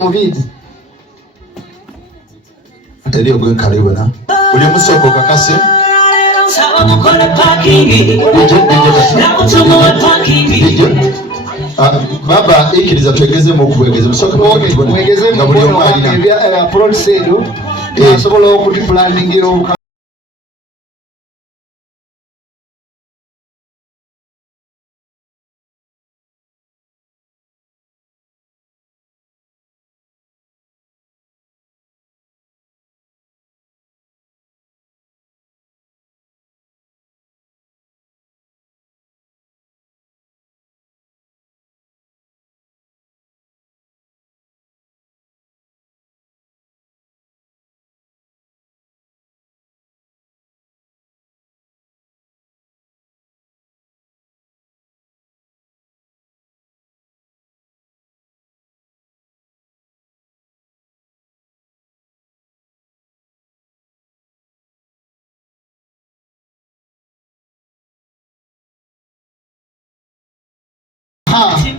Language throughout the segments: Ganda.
Mubizi ataliyo gwe karibu na uli musoko kakase baba ikiriza twegeze mu kubwegeze musoko mwegeze nga buli omwalina ebya process asobola okuti planning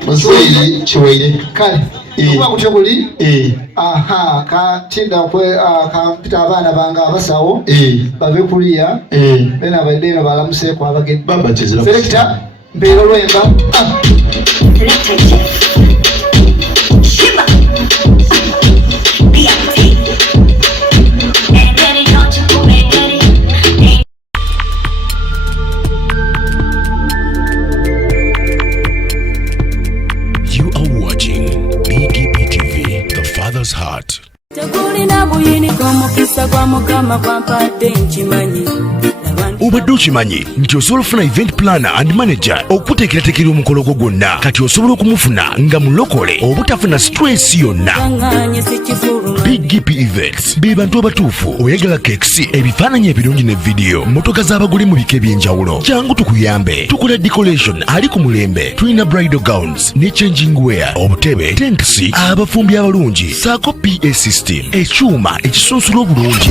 Muswili chiwaire kale kwa kuchokuli aha ka tinda kwe ka pita abana banga abasawo babe kulia bena badena balamuse kwa abageni baba chezera selector mbero lwenga Heart. Obadde okimanyi nti osobola ofuna event planner and manager okuteekerateekera omukolo gwo gwonna kati osobola okumufuna nga mulokole obutafuna stress yonna. BGPevents be bantu abatuufu oyagala kekisi ebifaananyi ebirungi ne vidiyo motoka z'abagole mu bika eby'enjawulo jangu tukuyambe tukola decoration ali ku mulembe tulina bridal gowns ne changing wear obutebe tentsi abafumbi abalungi saako PA system ekyuma ekisunsula obulungi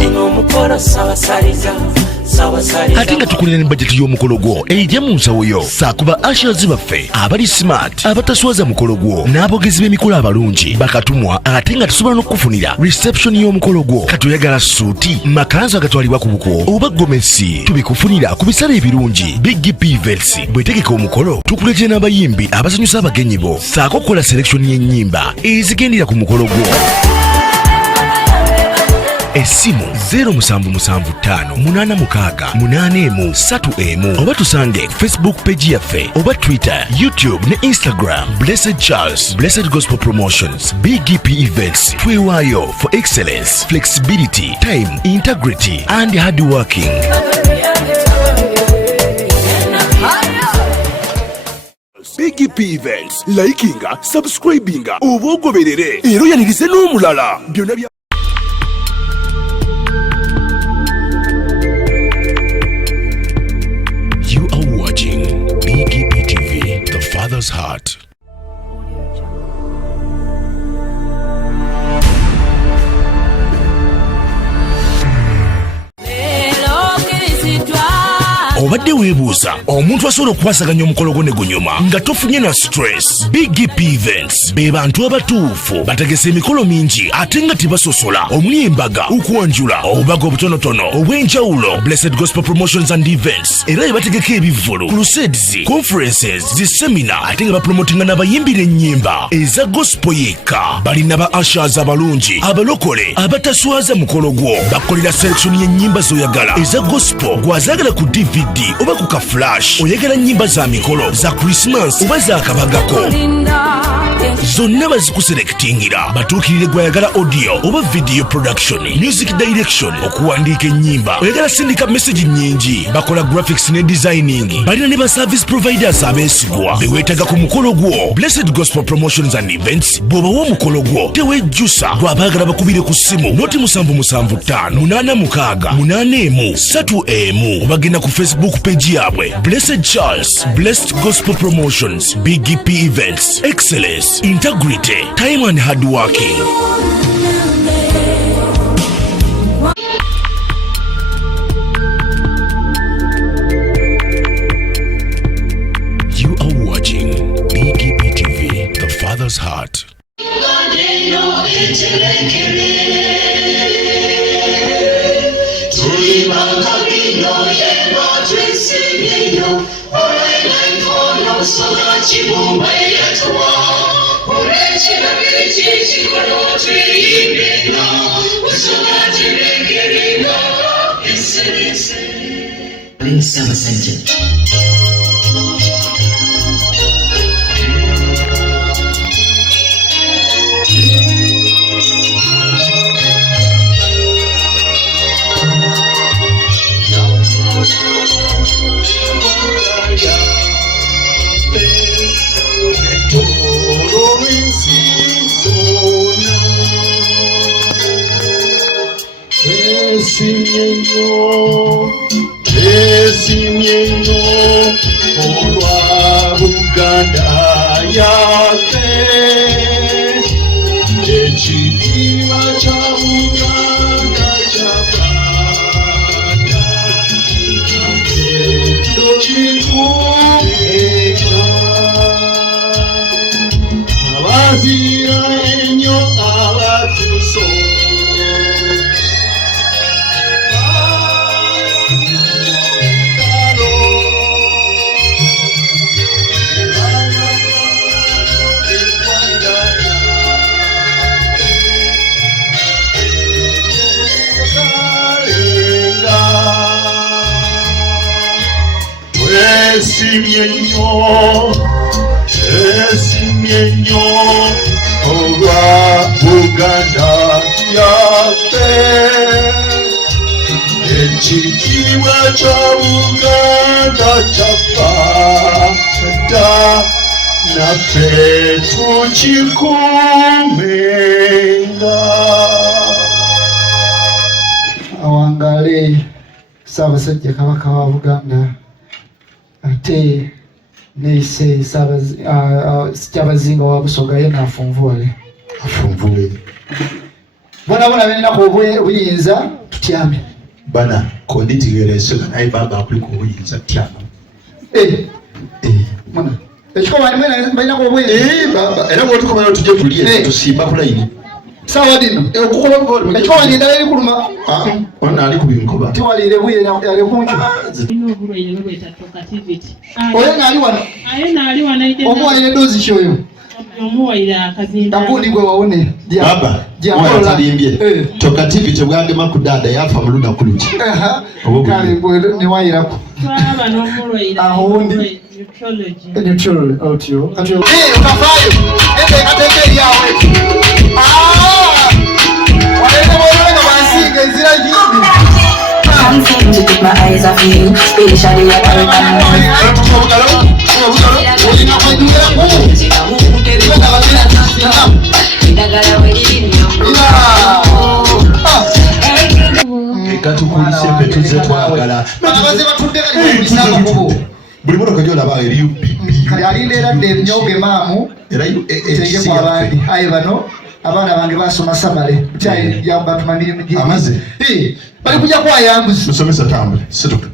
ate nga tukulira ne bajeti y'omukolo gwo ejja mu nsawo yo saakuba ashers baffe abali smart abataswaza mukolo gwo n'abogezi b'emikolo abalungi bakatumwa ate nga tusobola n'okukufunira reception y'omukolo gwo katoyagala suuti makanzu agatwalibwa ku buko oba gomesi tubikufunira ku bisale ebirungi. BGPevents bwetegeka omukolo tukuletera n'abayimbi abasanyusa abagenyi bo saako kukola selection y'ennyimba ezigendera ku mukolo gwo. essimu 07758681 oba tusange Facebook page yaffe oba Twitter, YouTube ne Instagram. Blessed Charles, Blessed Gospel Promotions, BGP Events. Twewayo for excellence, flexibility, time, integrity and hard working. BGP Events, likinga, subscribinga, obogoberere, ero yanirize n'omulala. You are watching BGP TV, the Father's Heart. Obadde weebuuza omuntu asobola okukwasaganya omukolo gwo ne gunyuma nga tofunye na stress. BGPevents be bantu abatuufu bategese emikolo mingi ate nga tebasosola, omuli embaga, Kwanjula, obubaga obutonotono obw'enjawulo. Blessed Gospel Promotions and Events era bategeka ebivvulu, crusades, conferences, zisemina ate nga bapromotinga n'abayimbira ennyimba eza gospel yekka. Balina ba ushers abalungi, abalokole abataswaza mukolo gwo. Bakolera selection y'ennyimba z'oyagala eza gospel gwazaagala ku DVD oba ku ka flash, oyagala nnyimba za mikolo za Christmas oba za kabagako, zonna bazikuselektingira. Batuukirire gwayagala audio oba video production, music direction, okuwandiika ennyimba, oyagala sindika message nnyingi, bakola graphics ne designing. Balina ne ba service providers abeesigwa beweetaga ku mukolo gwo. Blessed Gospel Promotions and Events bw'obawa omukolo gwo tewejjusa, gwabaagala bakubire ku ssimu noti 7758681 obagenda ku Facebook page yabwe Blessed Charles, Blessed Gospel Promotions, BGP Events, excellence, integrity, time and hard working. You are watching BGP TV, the Father's Heart. Esimyenyo olwa Uganda yaffe, ekitiibwa kya Uganda ky'abaana tokikuumeka, abazira ennyo abatusobola. Esimyenyo olwa Uganda yaffe, ekitiibwa kya Uganda ky'abaana naffe tukikuumenga. Awangale Ssaabasajja Kabaka wa Buganda ate neise Ssabazinga wa Busoga ye naafunvuule. Bona balina ku obuyinza tutyame. Bana konditigera ensonga naye baba akuli ku buyinza tyama. Mwana ekiko balina ku obuyinza. Baba era bw'otukomera tujje tuliye tusimba ku layini. Sawa dino okukola gol ekiko balina eri kuluma. Ona ali ku binkoba. Tiwalire buye yali kunchu. Oyo nali wano. Ayo nali wano ide. Omuwaire dozi kyoyo. Omuwaire akazinda. Takundi gwe wawone. Baba Atalimbye toka TV tebwange makudada yafa muluna kuluki kale bwero ne wayirako twaba n'omulwaira ahondi neutral audio ukafayo ende kateke yawe wale wale wansinga ezira yindi something to keep my eyes off you, especially at the katukulise petuze twagala baze batudde kali bisaba kubo buli moto kajola ba eriyo yali ndera nyoge mamu erayo tege kwa bandi ayi bano abana bange basoma samale cyai yabatumaniye mujyi amaze bali kujja kwa yambuzi musomesa tambule situka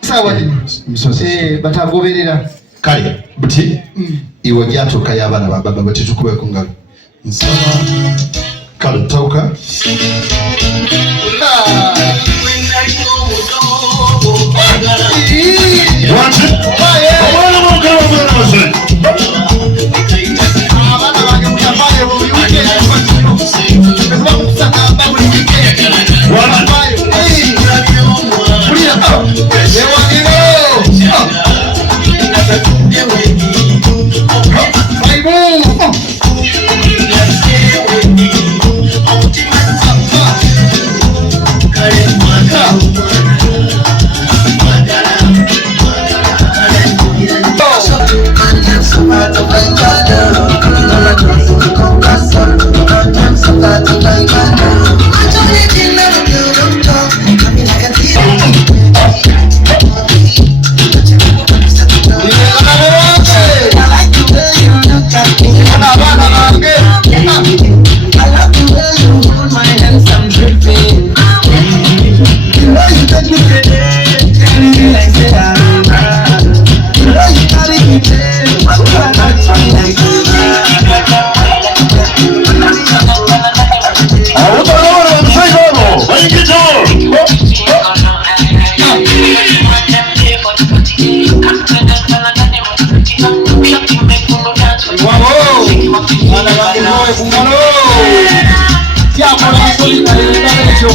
sawa ni batagoberera kale buti iwe gyatoka y'abana ba baba bati tukube kungalo nsaba kale toka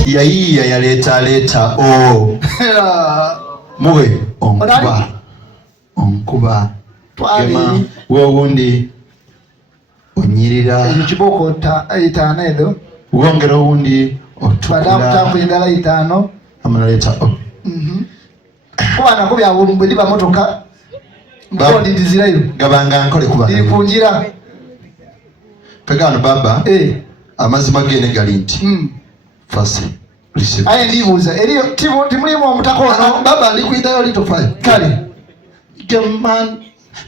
yaiya yaleta muwe onkuba gema wewundi onyirira ekiboko itaano edo wongera owundi otukula itaano amaleta kuba nako byabulumbu ndi bamotoka mbondindizirayo gabanga nkole kuba ndikunjira pegano baba amazima gene gali nti fasi aye ndibuuza eriyo timulimu omutakono baba ndikuidayo litofayo kale geman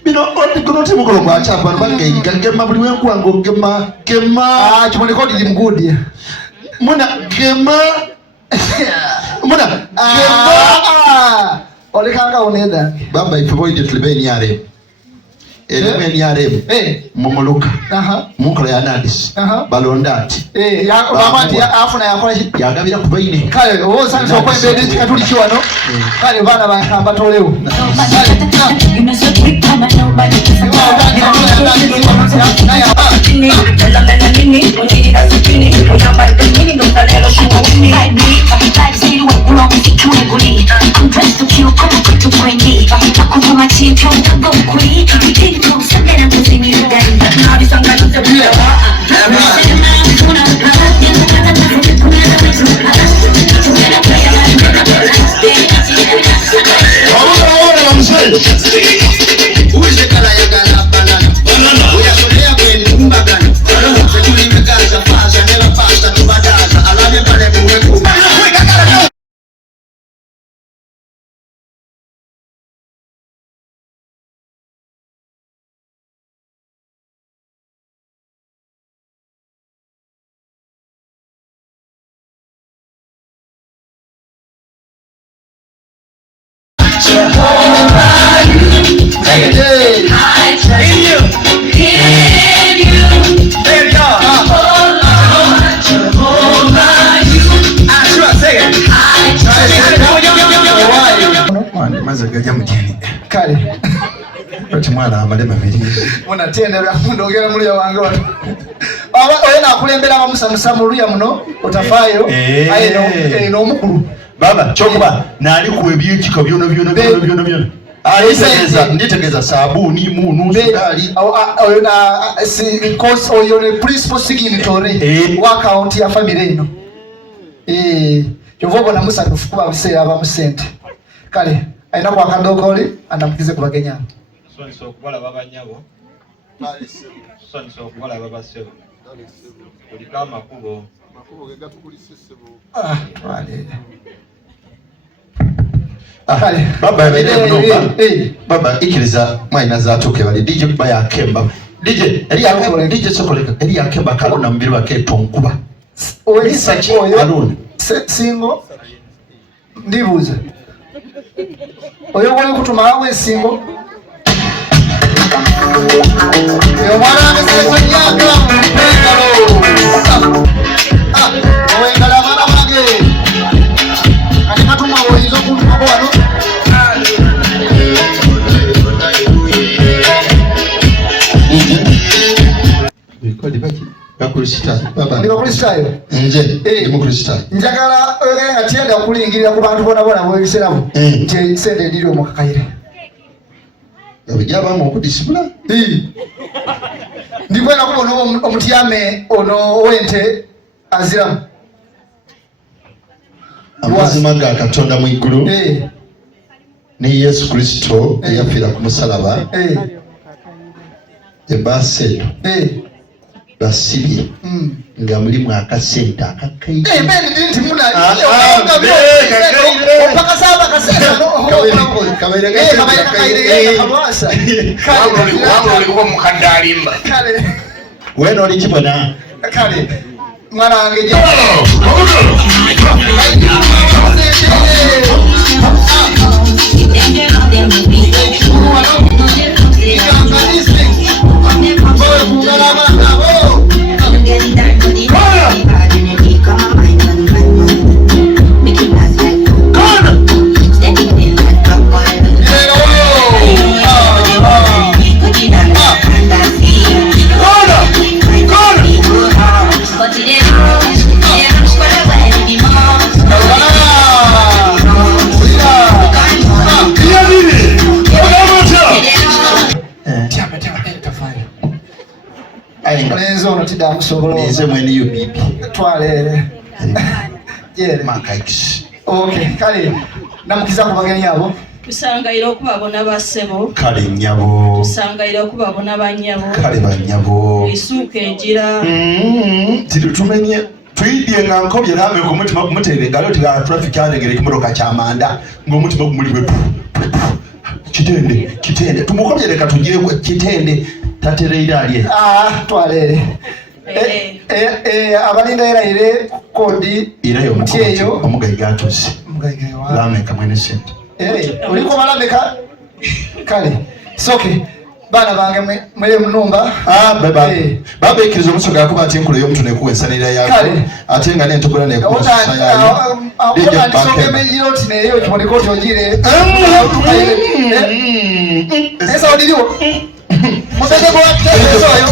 bino ondiguno timukolo gwakyapa bangayiga gema buli wenkuwango gema kimoneko ndiri mugudya muna gema olekanga oneda baba ife boyide tulibe enyare elimu enyare mumuluka mukola ya nadis balonda ati bamati afuna yakola yagabira kubaine kale osanze okwembedde kikatuli kiwano kale bana bankamba tolewo maze gajya mugeni kale ati mwana amalema biri muna tenda ndogera muri yawange wano oyo nakulembera abamusamusa mu luya muno otafaayo aye n'omukulu baba chokuba nali kuebyekika byona nditegeeza sabuni munu sukali oyo ne principal signatory wa account ya family eno kyova obona musanyufu kuba biseera abamu sente kale alina ku akadokoli anamukize ku bagenya sonyiso okubalaba banyabo sonyiso okubalaba basebo kuliko amakubo baba ikiriza mwaina zatuke bali DJ bayakemba DJ sokoleka eri yakemba kalona mbiri waketonkuba singo ndibuuza oyo wali kutuma awe singo omwana angesekonyaka owengala abaana bange kati katuma oyinza okuntumako wano bakristaayo njagala nga tyenda okulingirira ku bantu bonabona bwebiseramu nti sente ediri omukakaire abajabamu okudisibula ndikwenda kubona omutyame ono owente aziramu amazima ga katonda mu iggulu ne Yesu Kristo eyafiira ku musalaba ebaseeyo basibye nga mulimu akasente akakaire wena olikibona kale mwana wange nze mwene yo bibi twalere makaikisi kale namukiza ku bagenyi abo tusangaira okubabona bassebo kale nnyabo tusangaira okubabona bannyabo kale bannyabo isuuka egira titumenye tuyidye nga nkobye nawe ku mutima kumutere ngalo tiga traffic yanegere kimotoka kyamanda ng'omutima gumuliwe kitende tumukobyere katugire kitende tatereira alye twalere abalinda erayire kodi irayo mutieyo omugaiga atusi lameka mwene sente oliko balameka kale soke bana bange mwele munumba baba ikiriza omusoga yakuba ati enkulu y'omuntu nekuwensanirira yako ate nga n'entobula nekuwensasa yayo ndisogeme oti neyo kimoneko oti ogire esa odiriwo mutege bwategezo oyo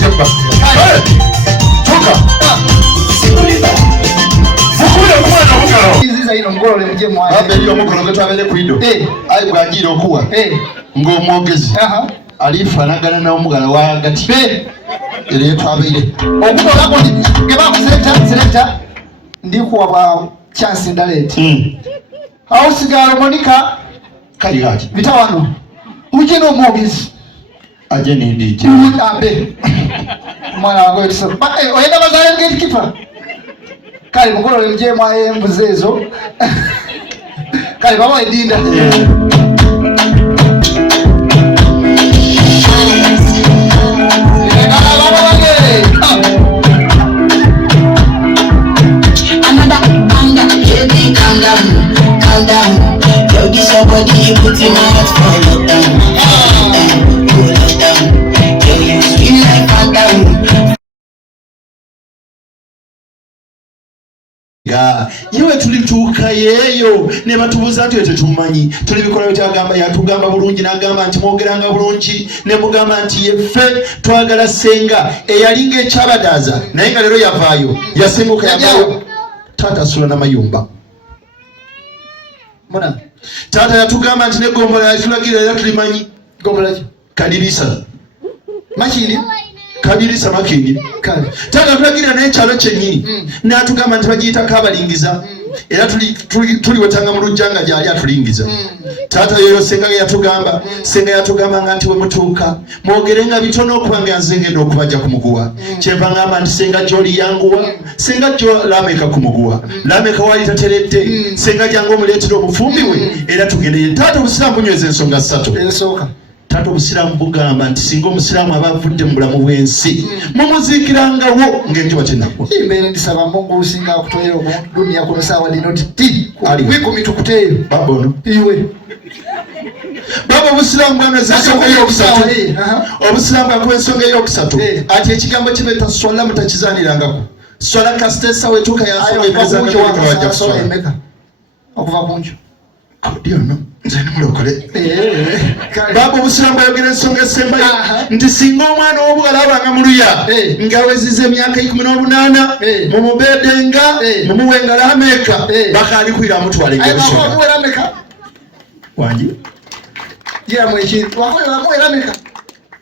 tuka fukule kumwana omukalo iziza ino mgolole mje mwaye baba iyo omukalo getwabere kuido ayi bwagira okuwa ng'omwogezi alifanagana n'omugalo wagati era twabaire okukolako gebakuselekta ndikuwa bwa chance ndaleti ausigalo monika kali hati bitawano uje n'omwogezi aje nindije abe mwana wangu yetu oyenda bazale gatekeeper kali mugolole mje mwaye mbuze ezo kali baba edinda Calm down, yo, this your body, you put in my heart for lockdown. Cool down, yo, you feel like calm down. ga yewe tulituuka yeeyo ne batubuuza nti tetumanyi tulibikola byagamba yatugamba bulungi n'agamba nti mwogeranga bulungi ne mugamba nti yeffe twagala senga eyalinga ekyabadaaza naye nga leero yavaayo yasenguka yavaayo taata asula n'amayumba muna taata yatugamba nti ne gombola yatulagira era tulimanyi gombola ki kadirisa makindi kadirisa makindi kale taata tulagira n'ekyalo kyennyini n'atugamba nti bagiyita kabalingiza era tuliwetanga mu lujjanga gyali atulingiza taata yoyo senga yatugamba nga nti we mutuuka mwogerenga bitono okuba nga nze ngenda okubajja ku muguwa kyenva ngamba nti senga gy'oli yanguwa senga gyo lameka ku muguwa lameka wali tateredde senga jangu omuleetera omufumbi we era tugendeye taata obusiraamu bunyweza ensonga 3 esooka taata obusiraamu bugamba nti singa omusiraamu aba avudde mu bulamu bw'ensi mumuziikirangawo ng'enjuba tenagwa imbeere ndisaba Mungu usinga akutoera dunia kuno sawa dino ti wikumi tukuteyo babono iwe baba obusiraamu bwanyweza ensonga ey'okusatu obusiraamu bwakuba ensonga ey'okusatu ati ekigambo kibeeta swala mutakizanirangako swala kasita essawa etuuka yasowaeezawajja kuswala okuva kunjo kodiono nze nimulokole baba obusiraamu bwayogera ensonga esembayo nti singa omwana w'obuwala abanga muluya ng'aweziza emyaka 18 mumubeedenga mumuwenga lameka bakaali kwira amutwala engerusoga wangi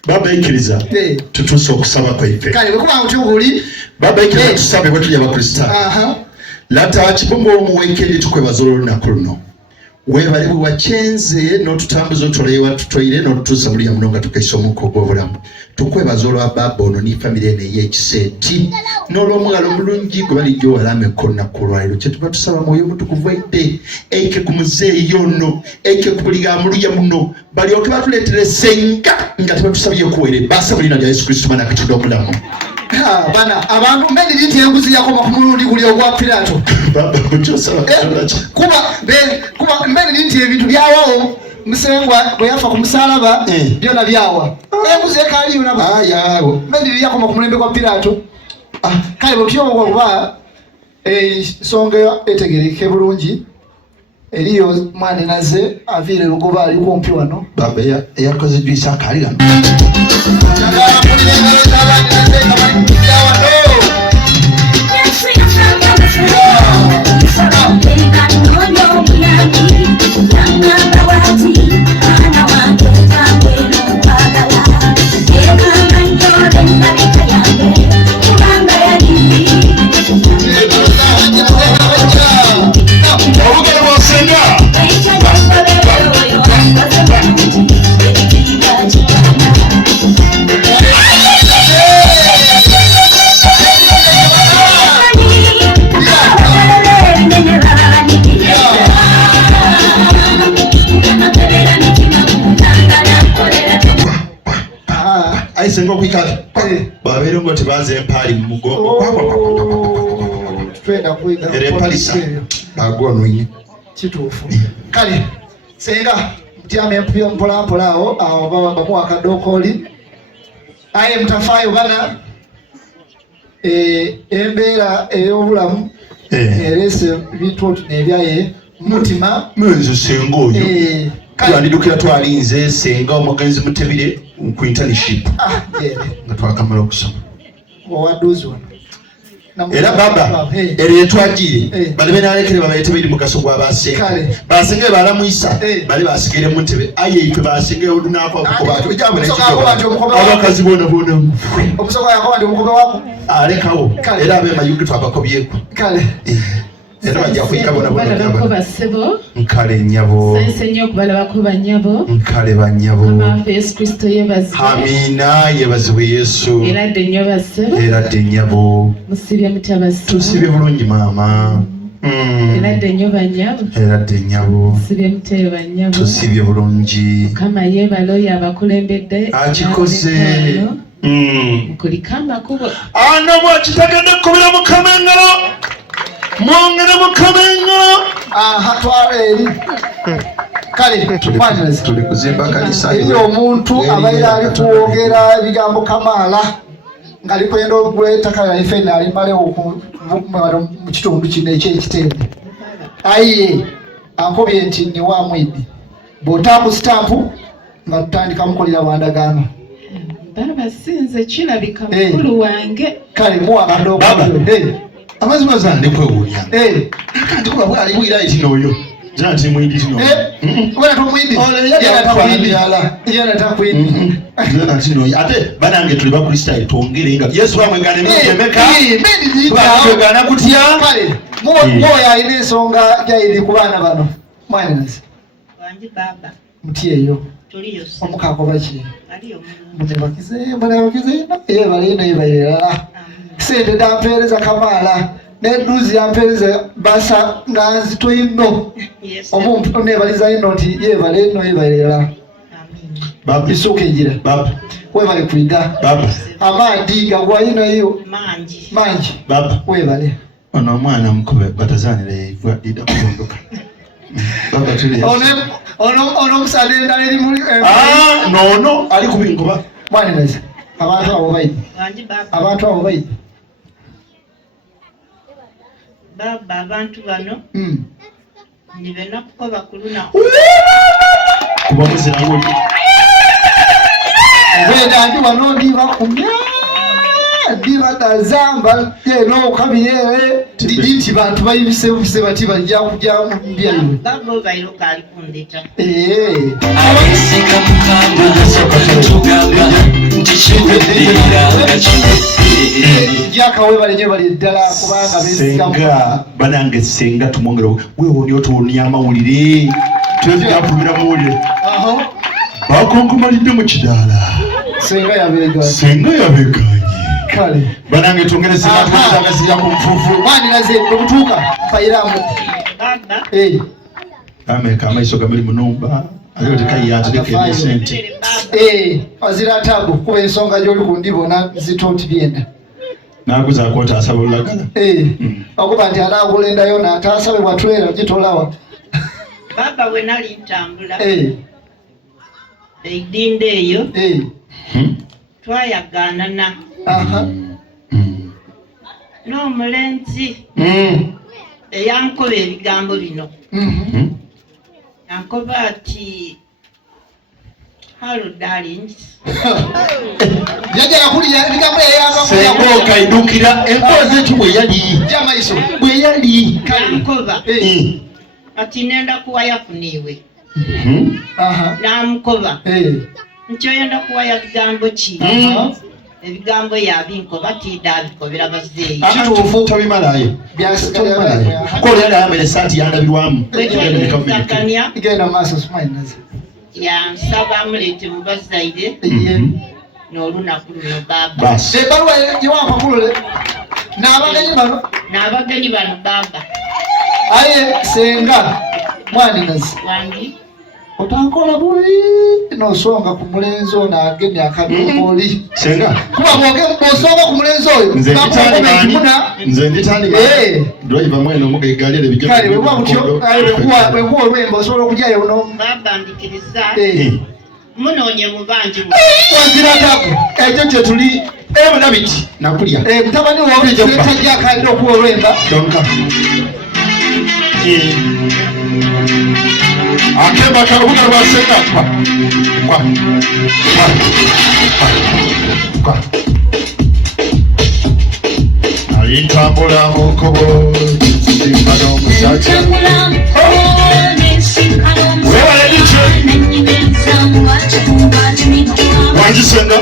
baba ikiriza tutuuse okusaba kwaife baba ikiriza tusabe bwe tuli abakristaayo lata kibumba omuweekende tukwebaza olunaku luno webale bwe wakyenze n'otutambuza otolewa tutoire n'otutuusa buli yamuno nga tukaisa omukka ogw'obulamu tukwebaza olwa baba ono ne famire eno ey'ekiseeti n'olw'omugalo omulungi gwe balijjo walameka olunaku olwaleero kyetuba tusaba mwoyo omutukuvu edde eike ku muzeeyi ono eike ku buli amuluya muno balyoke batuleetere senga nga tebatusabye okuwere baasa mu linnya lya Yesu Kristo maana akatudde omulamu bana abantu mbeni nti enguzi yakoma ku mulundi guli ogwa Pilato kuba mbeni nti ebintu byawawo musengwa bwe yafa ku musalaba byona byawa enguzi ekaliyo nabo mbeni yakoma ku mulembe gwa Pilato kale bw'okyobwa kuba ensonga etegereke bulungi eriyo mwana naze avire lugoba ali kumpi wano baba yakoze jwisa akalira senga okwikala babeera ngo tebaza empaali mu mugongo era empalisa bagwonoye kituufu kale senga mutyame mpolampola awo bamuwa akadokooli aye mutafaayo bana embeera ey'obulamu erese bintu nebyaye mutima mwenzo senga oyo twandidukira twalinze senga omugenzi mutebire ku internship nga twakamala okusoma owaduzi wano era baba eriye twagire bali benalekere babayete biri mugaso gwa basenga basenga balamwisa bali basigire mu ntebe aye itwe basenga olunako okubato ejambo n'ekigo abakazi bona omusoko yakoba ndi omukobe wako alekawo era abe mayugi twabakobyeko kale era bajja kuyikabona bako basebo nkale nyabo senyo okubalabako banyabo nkale banyabo amafe Yesu Kristo yebaziwe amina yebaziwe Yesu era ddennyo basebo era ddennyo musibye mutya basebo tusibye bulungi maama era ddennyo banyabo era ddennyo musibye mutya banyabo tusibye bulungi kama yebalo yabakulembedde akikoze kuliko amakubo ano bwakitagenda kubira mukama engalo mwongere mukama engalo twaleeri kale tuli kuzimba kanisa eriyo omuntu abaira ali kwogera ebigambo kamaala ng'ali kwenda ogw'ettaka lyaife naali malewo mu kitundu kino ekyekitende aye ankobye nti ni wa mwidi bw'otaaku sitampu nga tutandika mukolera bwandagaano baba sinze kirabika mukulu wange kale muwaganda okubaba amazima zange kwewulya kati kuba bwali bwira ekinoyo nti mwidi kino wena tomwidi yena takwidi ate banange tuli bakristaayo twongere nga yesu bamwegane emeka twegana kutya mwoyo alina ensonga gyayiri ku baana bano mwanenasi muti eyo omukako baki munebakize yebalina yebayerala sente dampeereza Kamala neduzi yampeereza basa nga nzito ino omuntu nebaliza ino nti yebale ino yebayerala isuka enjira webale kwiga amaadi gagwa ino eyo mangi webale ono omwana mukube batazanira yaivwa dida kugondoka ono omusana endala eri muli nono ali kubinkuba mwaneneza abantu abo baidi baba abantu bano nibena kukoba kuluna kuba muziranguli ndi bano ndibakumya ndibadazamba eno kabiyere ndidi nti bantu bayibisebuse bati bajja kujja mubyayo baba obairo kali kundeta abiseka mukamba sokatugamba nti kiwedera jakawe balenye bali ddala kubanga senga banange senga tumwongera wewe otonya amawulire twezigafumira muwulire bakonkomalidde mu kidaala senga yabeganye kale banange twongerese natwetagasiya ku nfuufu mwaniraze okutuuka fayiramu ameka amaiso gamuli munumba ayotekayiyatulekene sente azira tabu kuba ensonga gyoli kundibona zito nti byenda nakuzaako ntaasaba olulagala okuba nti anaakulendayo naataasabe bwatwera gitolawa baba we nali ntambula eidinda eyo twayaganana n'omulenzi eyankoba ebigambo bino yankoba ati hello darling yajala kulya ebigambo senga okaidukira empozi eki bweyali jamaiso bweyali yankoba ati nenda kuwaya funiwe namukoba nkyoyenda kuwaya bigambo ki ebigambo yabinkoba tidabikobera bazeeyi kituufu tabimalayo kolyali ayambere esaati yandabirwamu igenda maaso sumainaze yansaba amuleete mu bazaire n'olunaku luno baba ebaluwa giwampakulule n'abagenyi bano baba aye senga mwaninazi wangi otankola bubi nosonga ku mulenzi ono agemye akadooli senga kuba bwosonga ku mulenzi oyo nze nditandika drive mwene omugaigalira ebijokale wekuba kutyo wekuwa olwemba osobola okujayo uno baba mbikiriza munoonye mubanji wazirataku ekyo kyetuli ebudabiti nakulya mutabani wawetajja akalira okuwa olwemba donka akemba kalubuga lwasenga alitambula mukubo simba n'omusajja webale dice wangisenga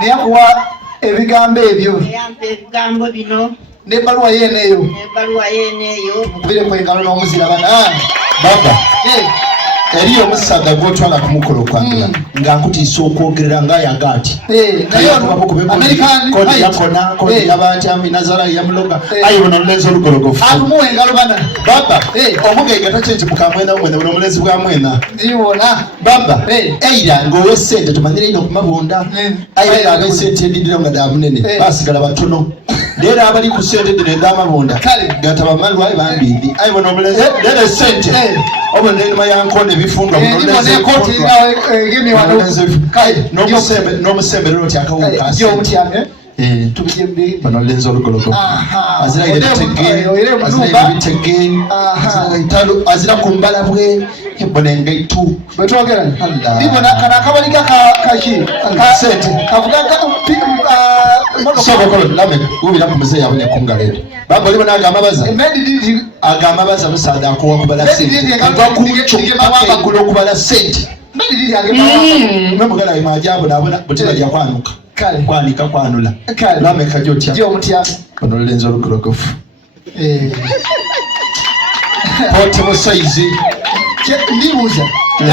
Niyakuwa ebigambo ebyo ebigambo bino n'ebbaluwa yeneeyo mukubire kwengalo n'omuzira bana baba eriyo omusaga gwotwala ku mukolo kwangula nga nkutiisa okwogerera ng'ayaga ati kodi yakona kodi yabantyami nazala yamuloga ayi buno omulenzi olugologofu atumuwa engalo bana baba omugaiga takyenkimuka mwena omwena buno omulenzi bwa mwena ziwona baba eira ng'owe sente tumanyire ino okumabunda aira abe sente endidiro nga damunene basigala batono leero abali ku sente dino endamabunda gataba malwayi bambindi ayi buno omulenzi leero sente obona enuma yankone bifundwa n'omusembe lero tyakawuka bano lenza olugologo azira ebitege azira ku mbala bwe bona engaitu bwetwogera bibona kana akabalika kasente kavuga lame ubira ku muzeeyi abonye ku ngalo baba olibona agamba baza musaada akowa kubala sente agula okubala sente memugala imaajabu nabona butira lya kwanuka kwanika kwanula lame kajotya ono lenzo olugologofu pote musaizi ndibuuza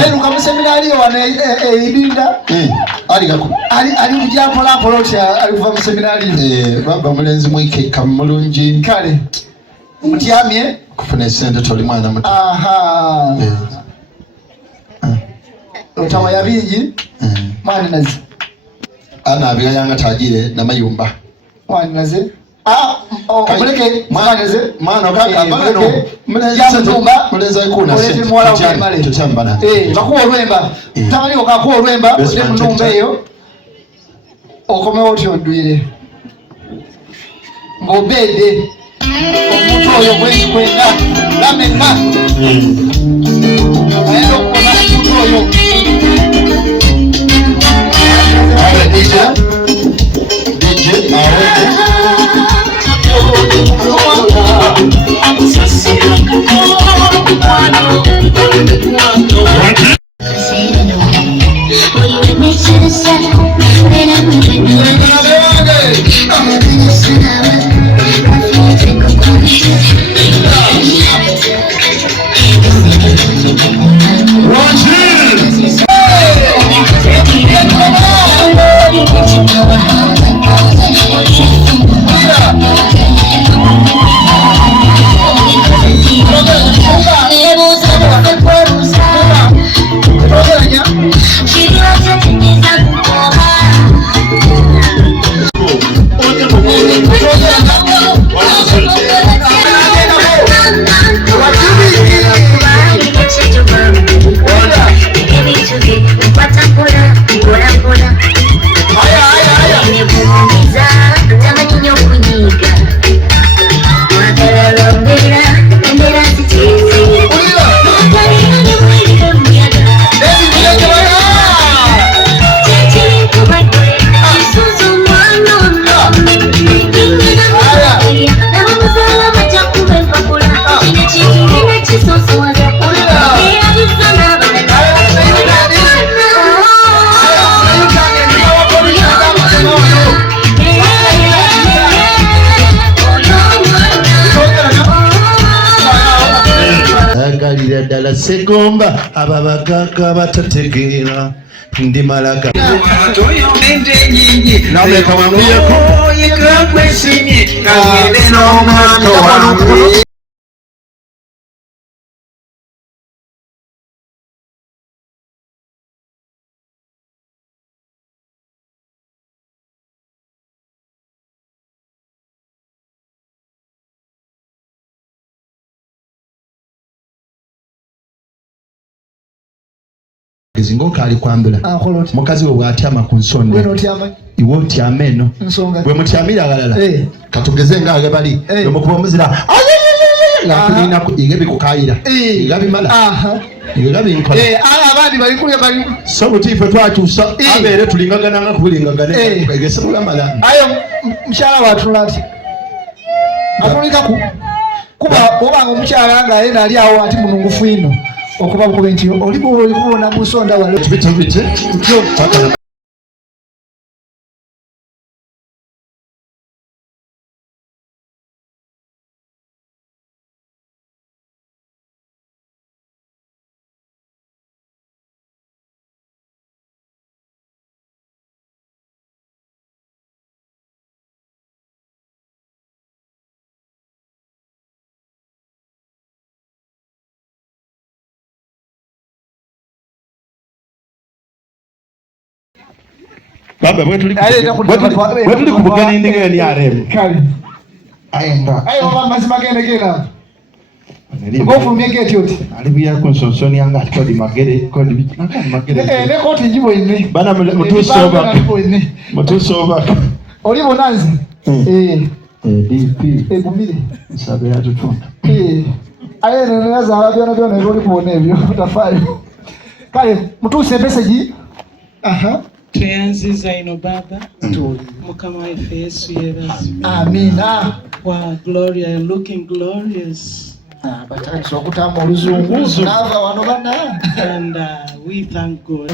eruka mu seminari wano eirinda ali kujja mpolampola otya alikuva mu seminari baba mulenzi mwikeka mulungi kale mutyamye kufuna esente toli mwana muto otawaya bingi mwani nazi anaabigayanga tajire namayumba mwani naze omuleke mwaneze mwana okakambagano mulenzi aikuna sente tutyambana bakuwa olwemba tamani okakuwa olwemba ode munumba eyo okomewo otyo odwire ng'obeede omuntu oyo bwekikwenda lameka ayenda okubona omuntu oyo ddala segomba ababagaka batategeera ndi malaga naleka wambiyeko Zingoka ali kwambula. Mukazi we bw'atyama ku nsonda. Iwe otyama eno. Bwe mutyamira abalala. Katugeze ng'age bali. Bwe mukuba omuzira. Ng'akulina igebi kukaayira. Igabi mala. Igabi nkola. Abandi bali kulya bali. So butiife twakyusa abeere tulingagana nga kubulingagana. Egese mulamala. Ayo mshala watula ati. Atulika kuba obanga omukyala nga yena ali awo ati munungufu ino. Okuba kuba nti olibona musonda wale. Baba bwetuli kubugana endege ni arem kali ayenda ayo mazima genda ngofulumye geti oti ali bya konsonsoni yanga kodi magere kodi nakani magere ne koti njibo ine bana mutusoba oli bonanzi DP egumire sabe ya tutunda ayo ne naza byona ebyo oli kubona ebyo tafali kale mutuse message Tuyanziza ino baba mukama waffe Yesu yebazi. Amina. Wow, Gloria, looking glorious. Batandise okutamba oluzungu nava wano bana. And we thank God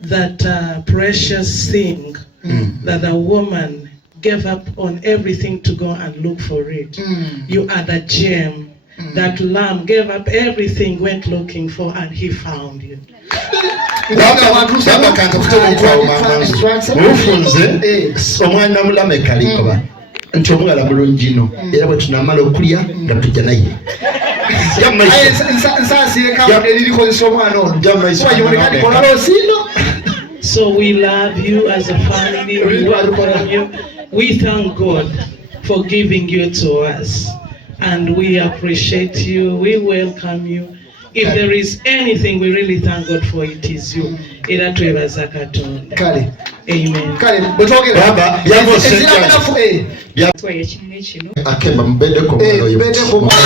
that precious thing that a woman gave up on everything to go and look for it. You are the gem. That lamb gave up everything, went looking for, and he found you. Baba kanga kutoka kwa mama. Mufunze omwana mulameka alikoba. Nti omwana bulunjino era bwe tunamala okulya nga tujja naye. So we love you as a family. We welcome you. We thank God for giving you to us. And we appreciate you. We welcome you. If there is anything we really thank God for, it is you. Ila twebaza Katonda. Kale. Amen. Kale botogera baba yabo sente. Yabo yekimwe kino. Akemba mbede ko mwana yo. Mbede ko mwana.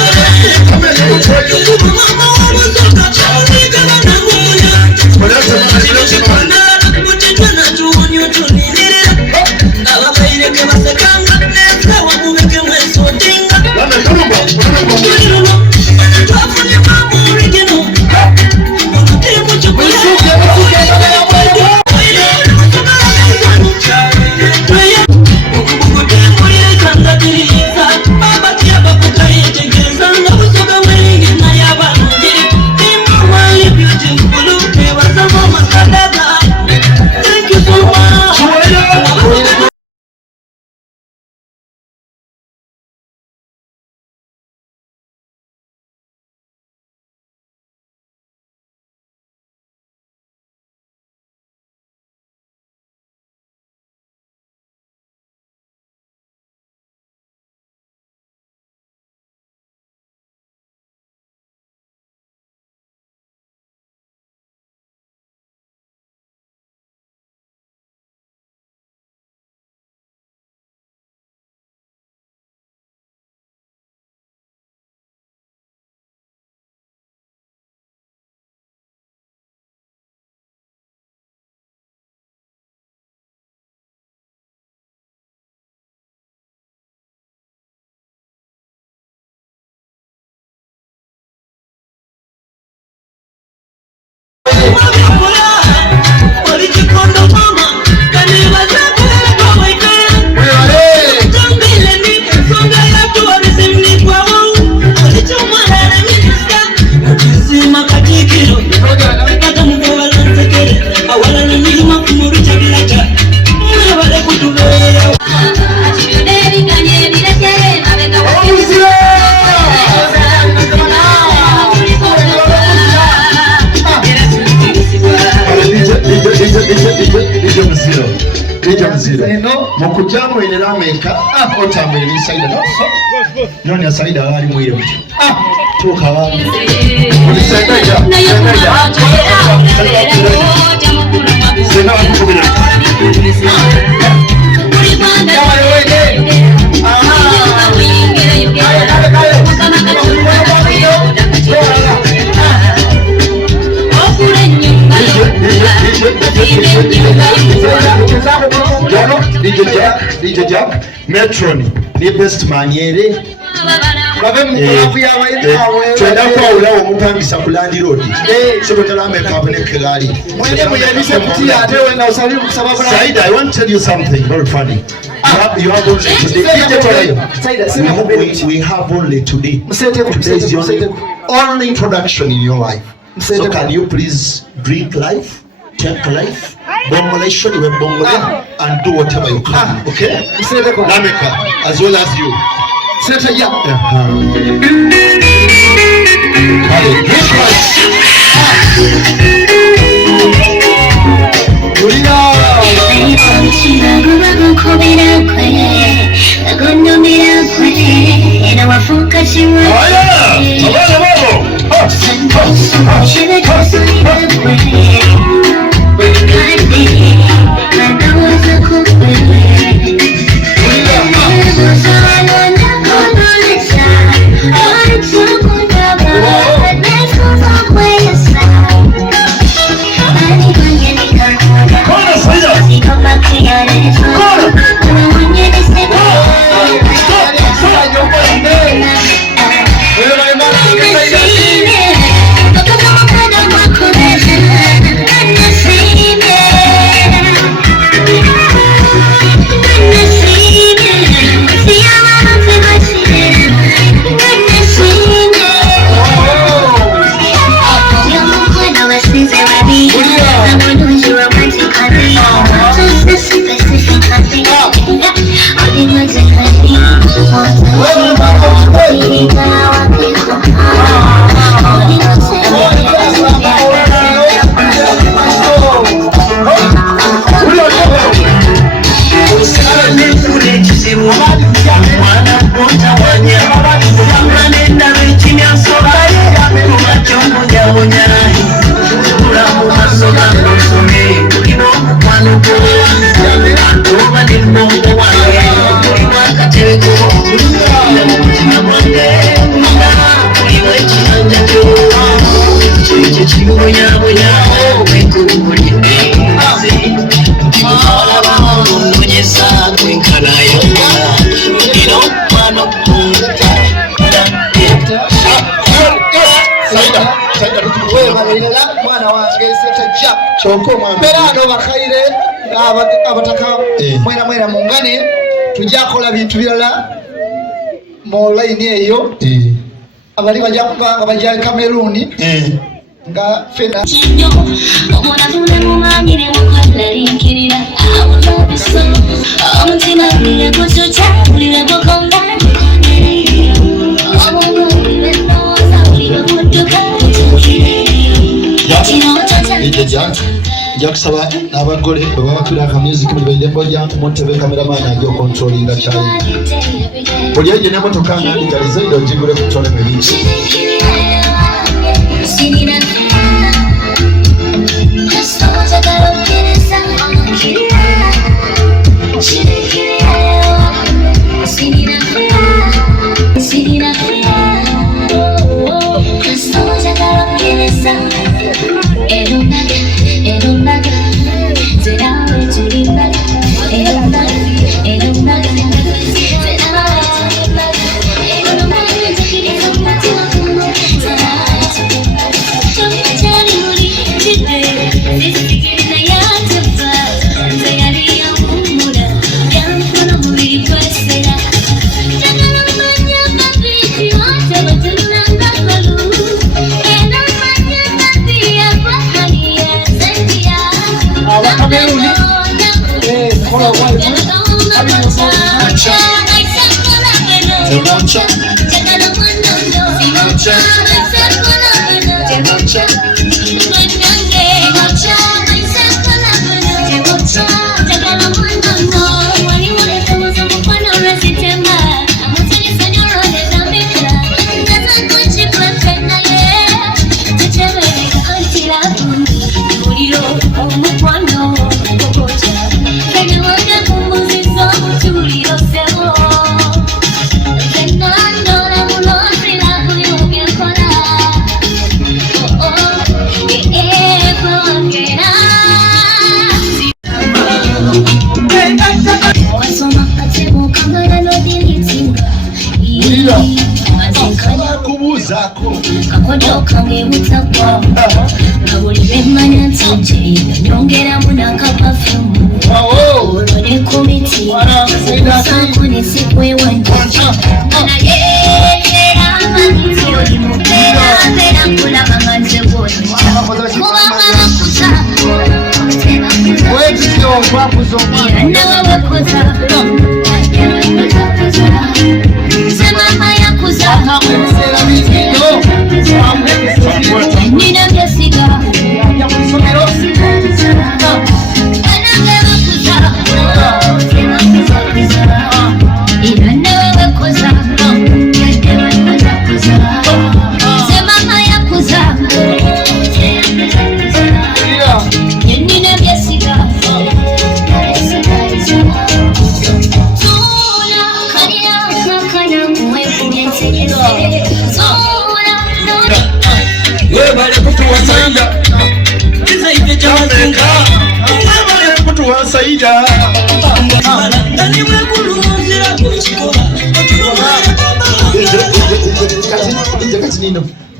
DJ Mzilo. Ija mzira. Mukujamu ene lameka. Otambere ni saida. Noni ya saida wali mwile mtu. Tuka wali. Ulisaida. Sena wakubira. DJ Jack Metron ni best maniere twenda kwawula omupangisa ku Land Road so totala make up ne kelali Saida, I want to tell you something very funny. You have only today. We have only today. Today is your only introduction in your life. So can you please breathe life, take life, bombolation, and do whatever you can. Okay? Lameka, as well as you. Perano bakaire abataka mwera mungane tujakola bintu birala mu line eyo abali bajja kupanga bajja Cameroon nga fena Jakusaba n'abagole babakira ka music mu bidembo bya Montebe cameraman ajjo controlling channel. Buli eje ne motoka ngandi kalize ndo jigule kutole mebisi. akatono kange mutakwa ngabuli bemanya ntinje nyongera munaka perfume olone komiti sakone sikwe wanje na yera maniti oli mupera vera kula manganze woni kubanga kusa wezi yo twakuzoma nawe wekoza Semama ya kuza Nina vyasiga Anage wakuza Inane wewe kuza Semama ya kuza Nina vyasiga Saida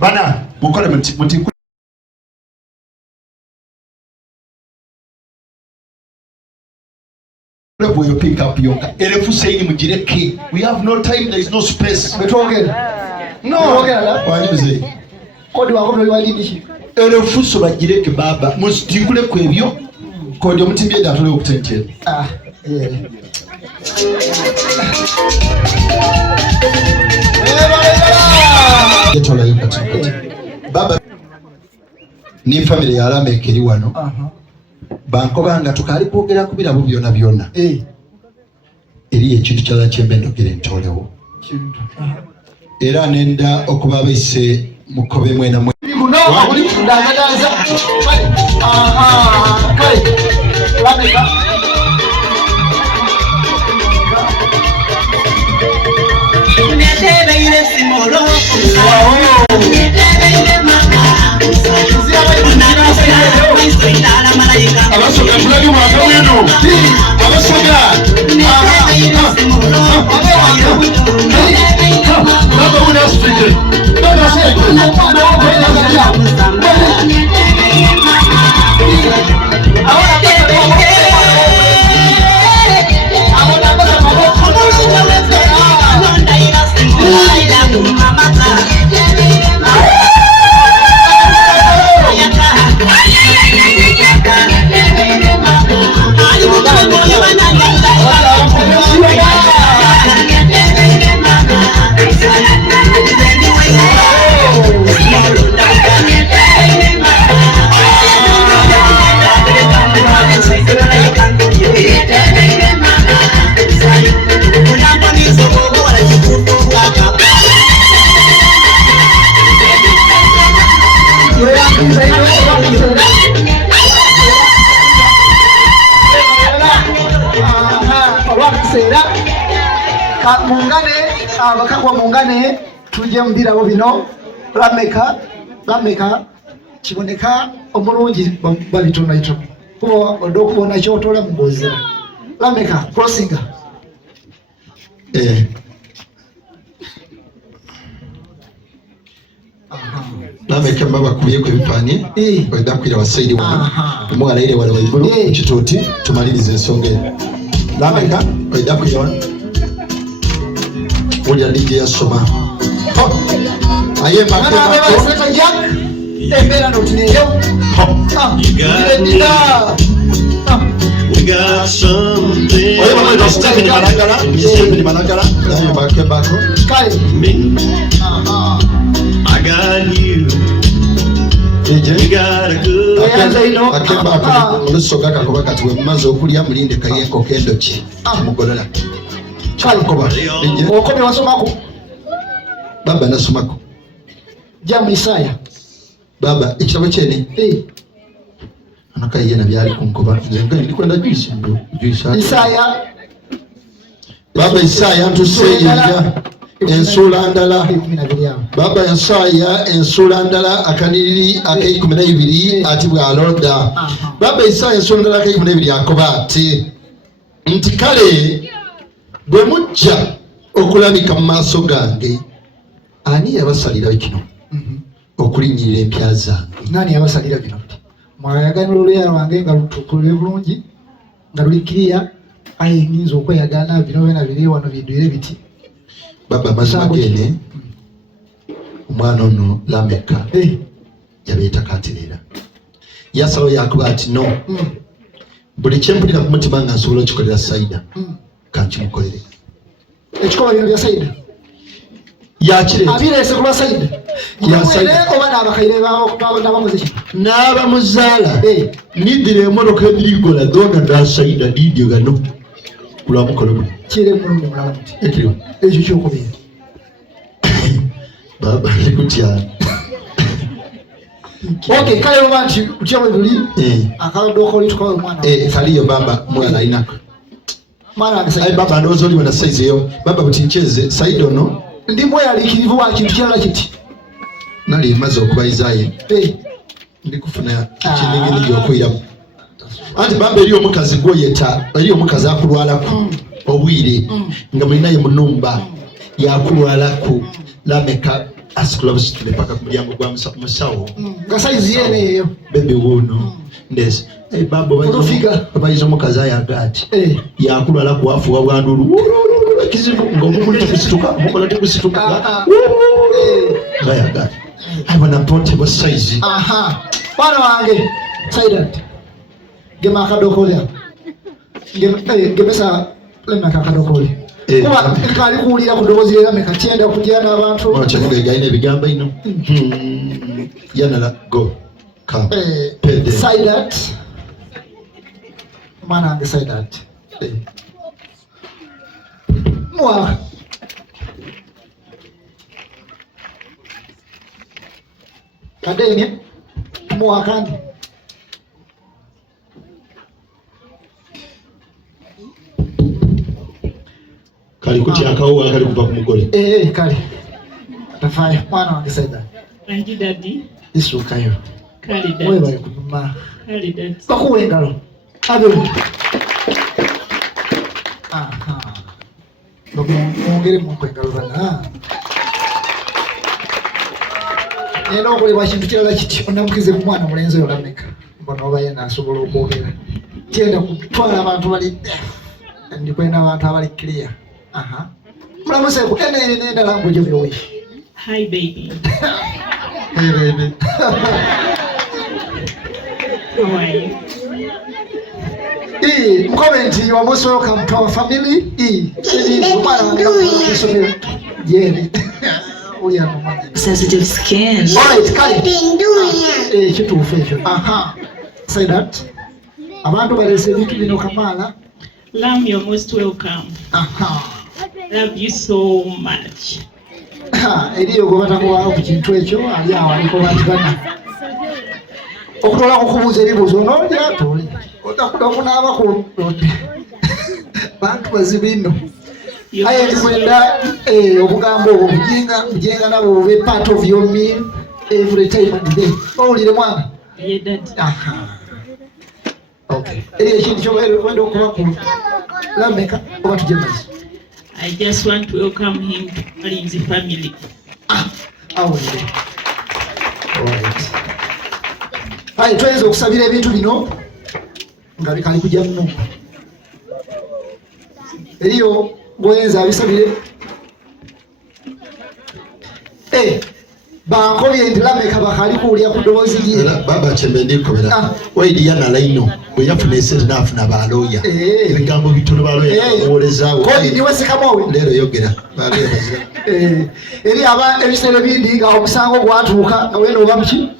bana mukole muti you pick up your elefu saying mujireke. We have no time, there is no space. We talking. No, wanyize kodi wako ndo walinishi elefu so bagireke baba mustikule kwebyo kodi omutimbye datole okutetera yeah. Yetola yokati baba ni family ya LAMECH eri wano bankobanga tukali kwogera ku birabo byona byona eri ekintu kyala kyembendogere ntolewo era nenda okuba abaise mukobe mwena mwe abasoga tulagi mwaka wino abasoga baba unasipike baba mungane abakagwa mungane tuje mbirabo bino LAMECH kiboneka omulungi babitona ito kuba odokubona kyotola mubozera LAMECH crossing LAMECH mbaba kubiye kwebipanye odakwira abasaidi wano omugala ile wale waibulu kitoti tumalirize ensonga LAMECH odakwira wano Ulia DJ yasoma aye makeba ebera notineyo we got something oye mama ndo step ni managala aye makeba ko kale I got you you got a good akeba ko olusoga kakoba katiwe maze okulya mulinde kayeko kendoki mugolola okobe wasomako baba nasomako jamu Isaya baba ekitabo kyene anakaye na byali kunkoba nzenga ndikwenda juice Isaya baba Isaya ntuseya ensula ndala baba Isaya ensula ndala akaniri akai 12 ati bwalonda baba Isaya ensula ndala akai 12 akoba ati nti kale bwe mujja okulabika mu maaso gange ani yabasalira kino okulinyirira empya zange. Nani yabasalira bino? Mwayagana olulya lwange nga lutukule bulungi nga lulikiriya aye nyinza okweyagana bino byonna biri wano biddwire biti. Baba mazima gene omwana ono Lameka yabeeta katerera yasalawo yakuba ati no buli kyempulira ku mutima nga nsobola okikolera Saida kankimukolere. Ekikola bino bya Saida yakireta abireese kuba Saida oba n'abakaire n'abamuzeki n'abamuzaala nidira emmotoka ebirigola dona da Saida didio gano kulwa mukolo gwe kire mulungu mulala muti ekiriwo ekyo kyokubiri baba ndikutya. Okay, kale oba nti kutya bwe buli akalwadde okoli tukola omwana kaliyo baba mwana alinako mwana ayi baba ndowooza oliwo na saizi eyo baba butinkyeze Saida ono ndi mweyaliikirivu wa kintu kirala kiti nali maze okubayizaye ndikufuna kinigini gy'okwiramu anti baba eri omukazi gwoyeta eri omukazi akulwalaku obwire nga mulinaye munumba yakulwalaku Lameka asikula busitule paka ku mulyango gwa musawo nga saizi yene eyo bebe wuno ndese baba bayiza omukazi ayaga ati yakulwala kuwafuwa bwandulu kizibu ng'omugulu tekusituka mukola tekusituka bayaga ati abona portable size mwana wange Saida gema akadokolya gemesa Lameka akadokolya kuba kali kuwulira ku ddoboozi lya Lameka kyenda kujja n'abantu galina ebigambo ino yanala go Saida mwana wange Saida mwa kadeni mwa kandi kali kuti akawo kali kuva ku mugole kali tafaya mwana wange Saida Anji daddy isukayo kali daddy wewe bali kunuma kali daddy bakuwe ngalo abe mwongere mukwengalo bana neno okuleba kintu kirala kiti onamukize ku mwana mulenzi oyo Lameka mbona oba yena asobola okwogera kyenda kutwala abantu bali ndikwenda abantu abali clear mulamuse ku nenda language of your wish. Hi baby. Hey baby. How are you? Comment, you are most welcome to our family. Sensitive skin. Alright, Kali. Say that. Abantu balese bitu bino Kampala. Lam, you're most welcome. Love you so much. Eriyo gobata kuwa ku kintu ekyo ali awo aliko batigana. Okutola kukubuuza ebibuuzo n'olya toli. Otakunaaba ku bantu bazibino. Aye ndikwenda obugambo obwo bujenga nabo bube part of your meal every time and day. Owulire mwana? Yeah, Dad. Okay. Eriyo ekintu ky'okwenda okuba ku Lameka oba tujemezi. I just want to welcome him to Kalinzi family. Awulire. Alright. Aye tweza okusabira ebintu bino nga bikali kujja mu nnumba. Eriyo gwenza abisabire. Bankobye nti Lameka bakali kuwulira ku ddoboozi lye. Baba kyembe ndikobera. Waidi yana laino bwe yafuna esente n'afuna balooya. Ebigambo bitono balooya okuwolezaawo. Kodi niwe sekamowe. Leero yogera. Balooya bazira. Eri aba ebiseera ebindi nga omusango gwatuuka nga wena oba muki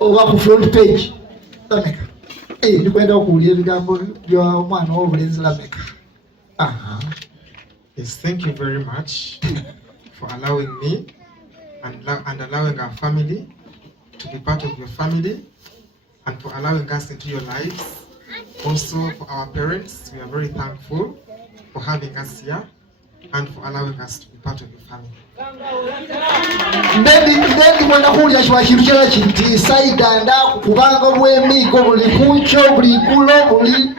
oba ku front page Lameka. Ndikwenda okuwulira ebigambo by'omwana w'obulenzi Lameka. Yes, thank you very much for allowing me and allowing our family to be part of your family and for allowing us into your lives. Also for our parents, we are very thankful for having us here and for allowing us to be part of your family. Ndendi mwenda kuwulira kiba kintu kirala kiti Saida ndakubanga bw'emigo buli kunkyo buli gulo buli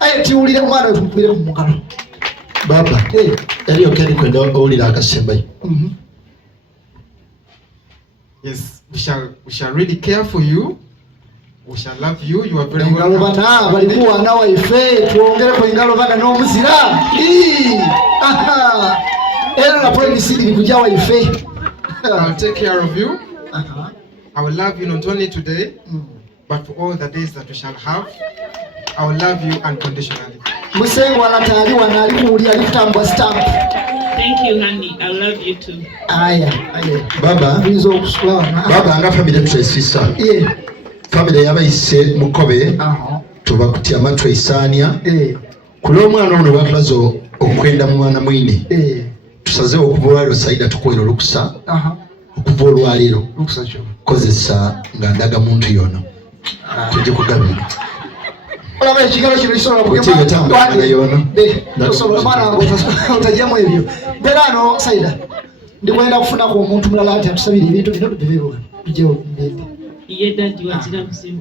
aye tiwulire omwana we tumupire ku mukalo. Baba, eriyo keri kwenda owulira akasembayo. Yes, we shall really care for you. We shall love you. You are very welcome. Bana balikuwa na wife tuongere kwa ingalo bana no muzira. Aha. Ela na point sidi ni kuja wife. I'll take care of you. I will love you not only today, but for all the days that we shall have. I will love you unconditionally. Musengo anataliwa na alikuuliaalitambwa stamp. Thank you, honey. I love you too. Aya. Baba anga family yetu sister. Family yabayise mukobe. Tubakutya amatwe isania. Kulo mwana ono batulazo okwenda mwana mwine. Tusaze okuvulwaliro Saida tukwero luksa. Okuvulwaliro luksa kyo. Kozesa ng'andaga muntu yono. Tujje kugabira. Olaba ekigalo kino kisobola kugema yono. Tosobola mwana otajjamu ebyo. Berano Saida. Ndikwenda kufuna ku muntu mulala ati atusabire ebintu bino tubibiruka. Tujjewo mbende. Ye dadi wazira msimu.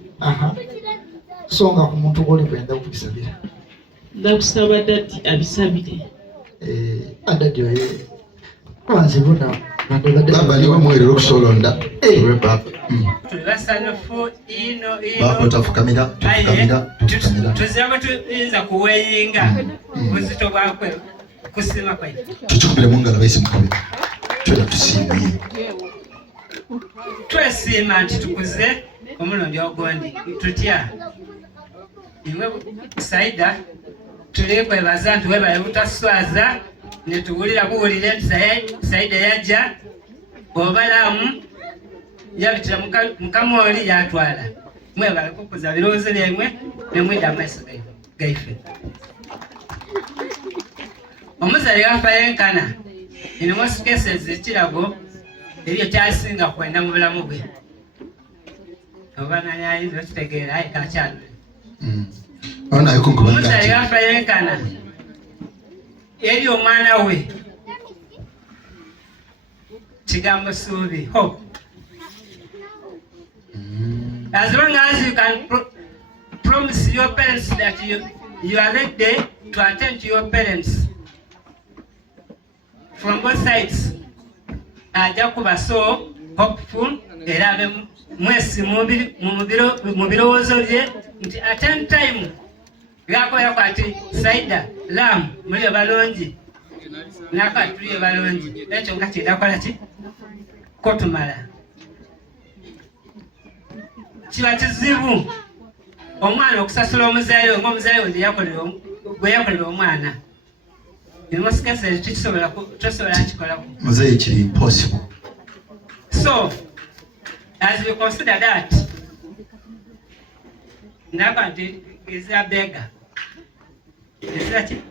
Songa ku muntu goli kwenda kubisabira. Ndakusaba dadi abisabire. Adadi oye. Kwanze bona baba niwe mwere okusolonda. Tubasanafu ino. Baba tafukamira. Tuzaba tuinza kuweyinga. Muzito bwakwe kusima kwa. Tuchukubire mungala bayise mukobe. Twenda tusimye. Twesima nti tukuze omulundi ogondi tutya imwe Saida tulikwebaza nti webaye butaswaza netuwulira buwulire Saida yajja obalamu yabitira mukamoli yatwala mwebale kukuza birowoozo byemwe nemwida amaiso gaife omuzali wafa yenkana ino most cases ekirago ebyo kyasinga kwenda mu bulamu bwe obana yayinza okitegeera ayi kakyalo omuzali yafa yenkana eri omwana we kigambo suubi hope. As long as you can promise your parents that you are ready to attend to your parents from both sides, ajja kuba so hopeful era abe mwesi mu birowoozo bye nti at time gakola kwati Saida Lam muli balongi nakatuli balongi ekyo nga kidakola ki kotumala kiba kizibu omwana okusasula omuzaire ng'omuzaire ndi yakolera omwana imosikese tusobola kikola muzaire kiri impossible. So as you consider that nakanti is a beggar. Is that it?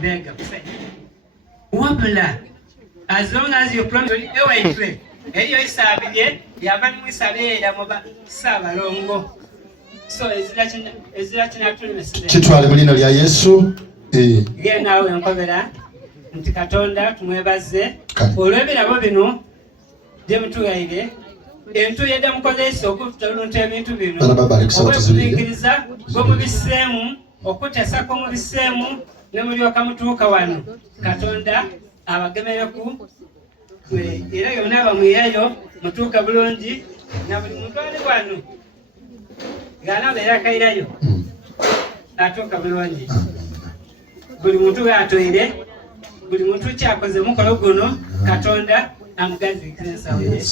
Beggar. Wabula. As long as you promise ewe eyo isabye yabani mwisabye ya moba saba longo. So is that not kitwale mulino lya Yesu ye nawe nkobera nti Katonda tumwebaze olwebirabo bino je mutugayire entu yedda mukozesa okutulunta ebintu bino okubikiriza bwemubisseemu okutesako mubisseemu ne mulyoka mutuuka wano Katonda abagemereku era yonna bamwiyayo mutuuka bulungi na buli muntu ali wano ng'anabeera akairayo atuuka bulungi buli muntu bw'atwere buli muntu kyakoze mukolo guno Katonda amugaziikiriza ensawo ye.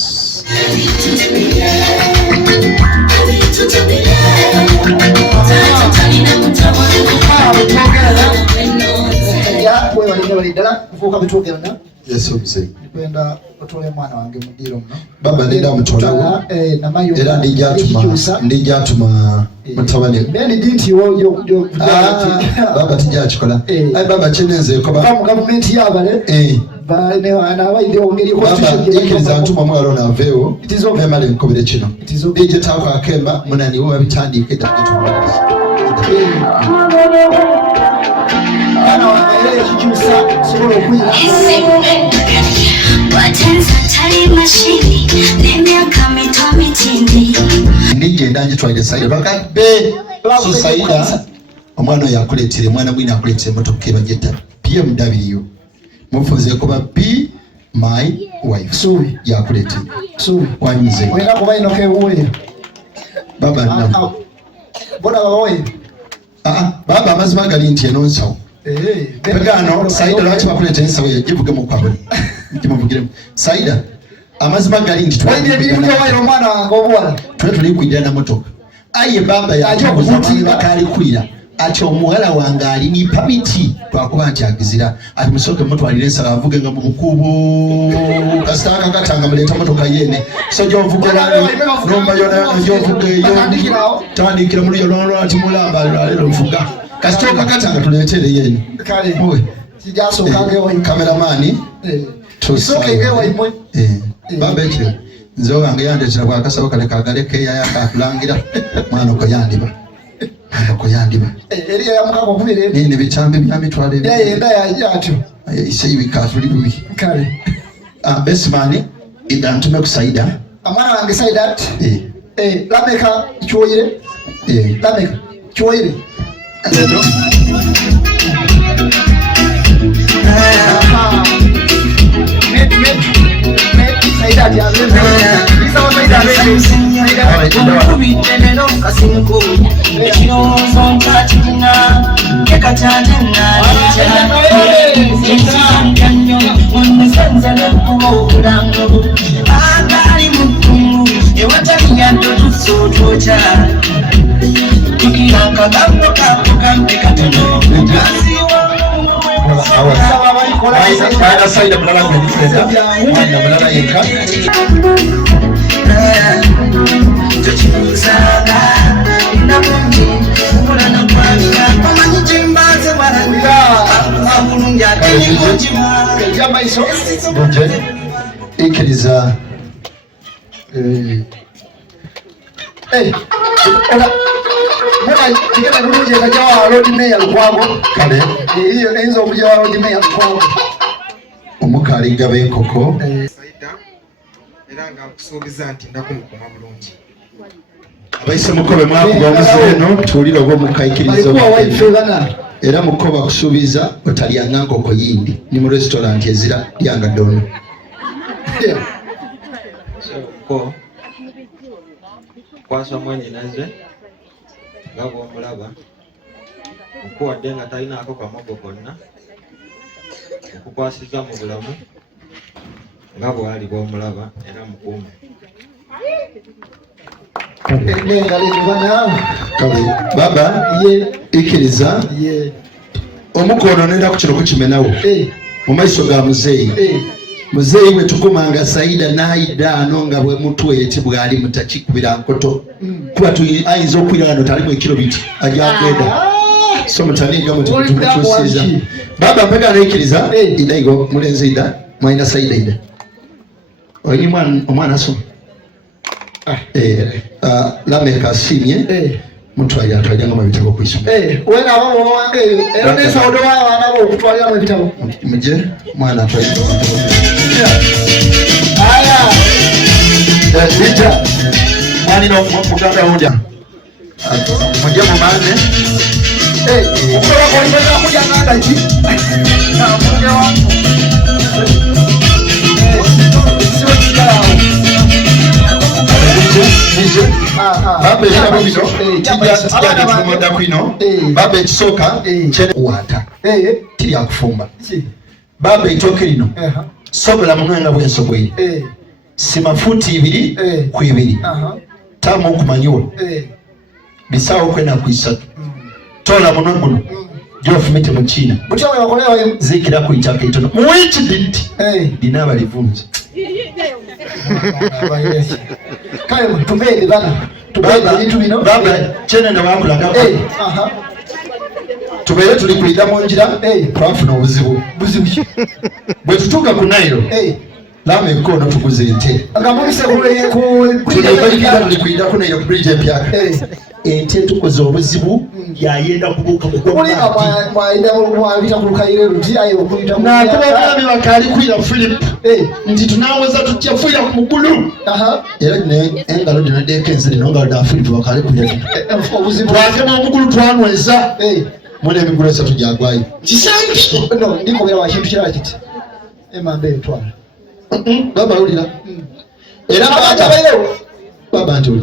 Nipenda otole mwana wange mudiro mno. Baba ndenda mutolawo era ndijatuma mutabani beni dinti yo baba tijachikola baba cheneze ko ba government yabale bane wana abaide ongeri ko ikiriza ntuma mwalo na veo memale nkobere kino dije tako akemba munani wo babitandike takitumaliza ana waele kichusa solo kwira nije ndanje twaide Saida bakabe so Saida omwana yakuletire mwana mwine akuletire motoka bageta BMW mufuze ko ba B my wife. Subi. Yakulete. Subi. Wanyize. Wena kuba inoke uwe. Baba na. Bona bawe. Baba amazima gali nti enonsawo. Pegano Saida lwaki bakuleta ensawo ye givuge mu kwabo. Kimuvugiremu. Saida amazima gali nti twende bibyo wayo omwana wange obwala. Tuli kwidira na motoka. Aye baba yakubuti bakali kwira. Ati omuwala wange ali ni pamiti twakuba nti agizira ati musoke mutwalire ensala avuge nga mu bukubu kasitaka katanga muleta motoka yene so jovuga nomba yona jovuga yo tandikira muri yo lolo ati mulamba lero mfuga kasitoka katanga tuletere yene kale sijaso kangewa kameramani tusoke ngewa imo baba ekyo nzoga nge yandetera kwa kasaba kale kagaleke yaya kulangira mwana ko yandiba ko yandiba eriya yamukako kubire nini bitambe bya mitwale yenda yajatu ise ibikafuli bibi kale besmani idantume ku Saida amana wange Saida lameka choyire lameka choyire lero Saida ya bisa Saida kubitelero kasimko ekirowoozo ntakitina kekakyatena nyo omusenze nekkuba obulango agali mukungu ewatali yaddo tusootoca tukira akagambo kako kampe katono Saida Saida mulala gwedifenda mwana mulala yeka tukibuzaga namungi omulana gwamira omanyi gyembaze walanira abulungi atenigojima yamaiso bonje ikiriza ona mwana kigenda bulungi akajawa road mayor kwabo kale iyo enzo okujawa road mayor kwabo omukali gabe enkoko Saida era nga nkusuubiza nti ndakumukuma bulungi abaise mukobe mwakuba omuzeeno tuwulira oba omukayikiriza era mukoba kusuubiza otalyanga nkoko yindi ni mu restaurant ezira lyanga dono ko kwasa mwenyinaze nga bw'omulaba okuwadde nga talinaako kamogo konna okukwasiza mu bulamu nga bwali bw'omulaba era mukuume baba ikiriza omukono nenda ku kino kukimenawo mu maiso ga muzeeyi muzeeyi bwe tukumanga Saida naayidda ano nga bwe mutweti bwali mutakikubira nkoto kuba ayinza okwira ano talimu ekiro biti ajagenda so mutaniga mutumukyusiza baba mpega naikiriza idaigo mulenzi ida mwaina Saida ida oyini omwana asoma lameka asimye mutwalira twajanga mu bitabo kwisoma wena abo wange era nesa odo wa nabo okutwalira mu bitabo muje mwana atwalira aya dita mwani no muganda hoja muje mu mane okukola kwa ibada kuja nganda ki na munge wangu sio kikao baba ekitabo kino tujja kwino baba ekisooka kyekuwata tiryakufumba baba eitooke lino sobola munwenga bwensobwere simafuti 2 ku 2 tamu okumanyiwa bisaawo kwena ku 3 tola munwe guno gyofumite mu China zikira ku itaka itono muwiki diti dina abalivunzi kale tubende bana tubende bintu bino baba chene na wakulaga tubere tuli kuida mu njira twafuna obuzibu bwe tutuka ku Nairo lame kono tukuze ente agamulise ku tuli kuida ku Nairo bridge empya ente tukoze obuzibu yayenda kubuka mu kwa mwaida mwabita ku Kaire ruti ayo kulita na kuba bakali kwira Philip ndi tunaweza tuchafura ku mugulu era ne engalo dino dekenze dino ngalo da Philip bakali kwira obuzibu twakema omugulu twanweza mune emigulu esatu gyagwayo kisambi no ndiko bera wa kintu kira kiti emambe etwala baba ulira era baba ntuli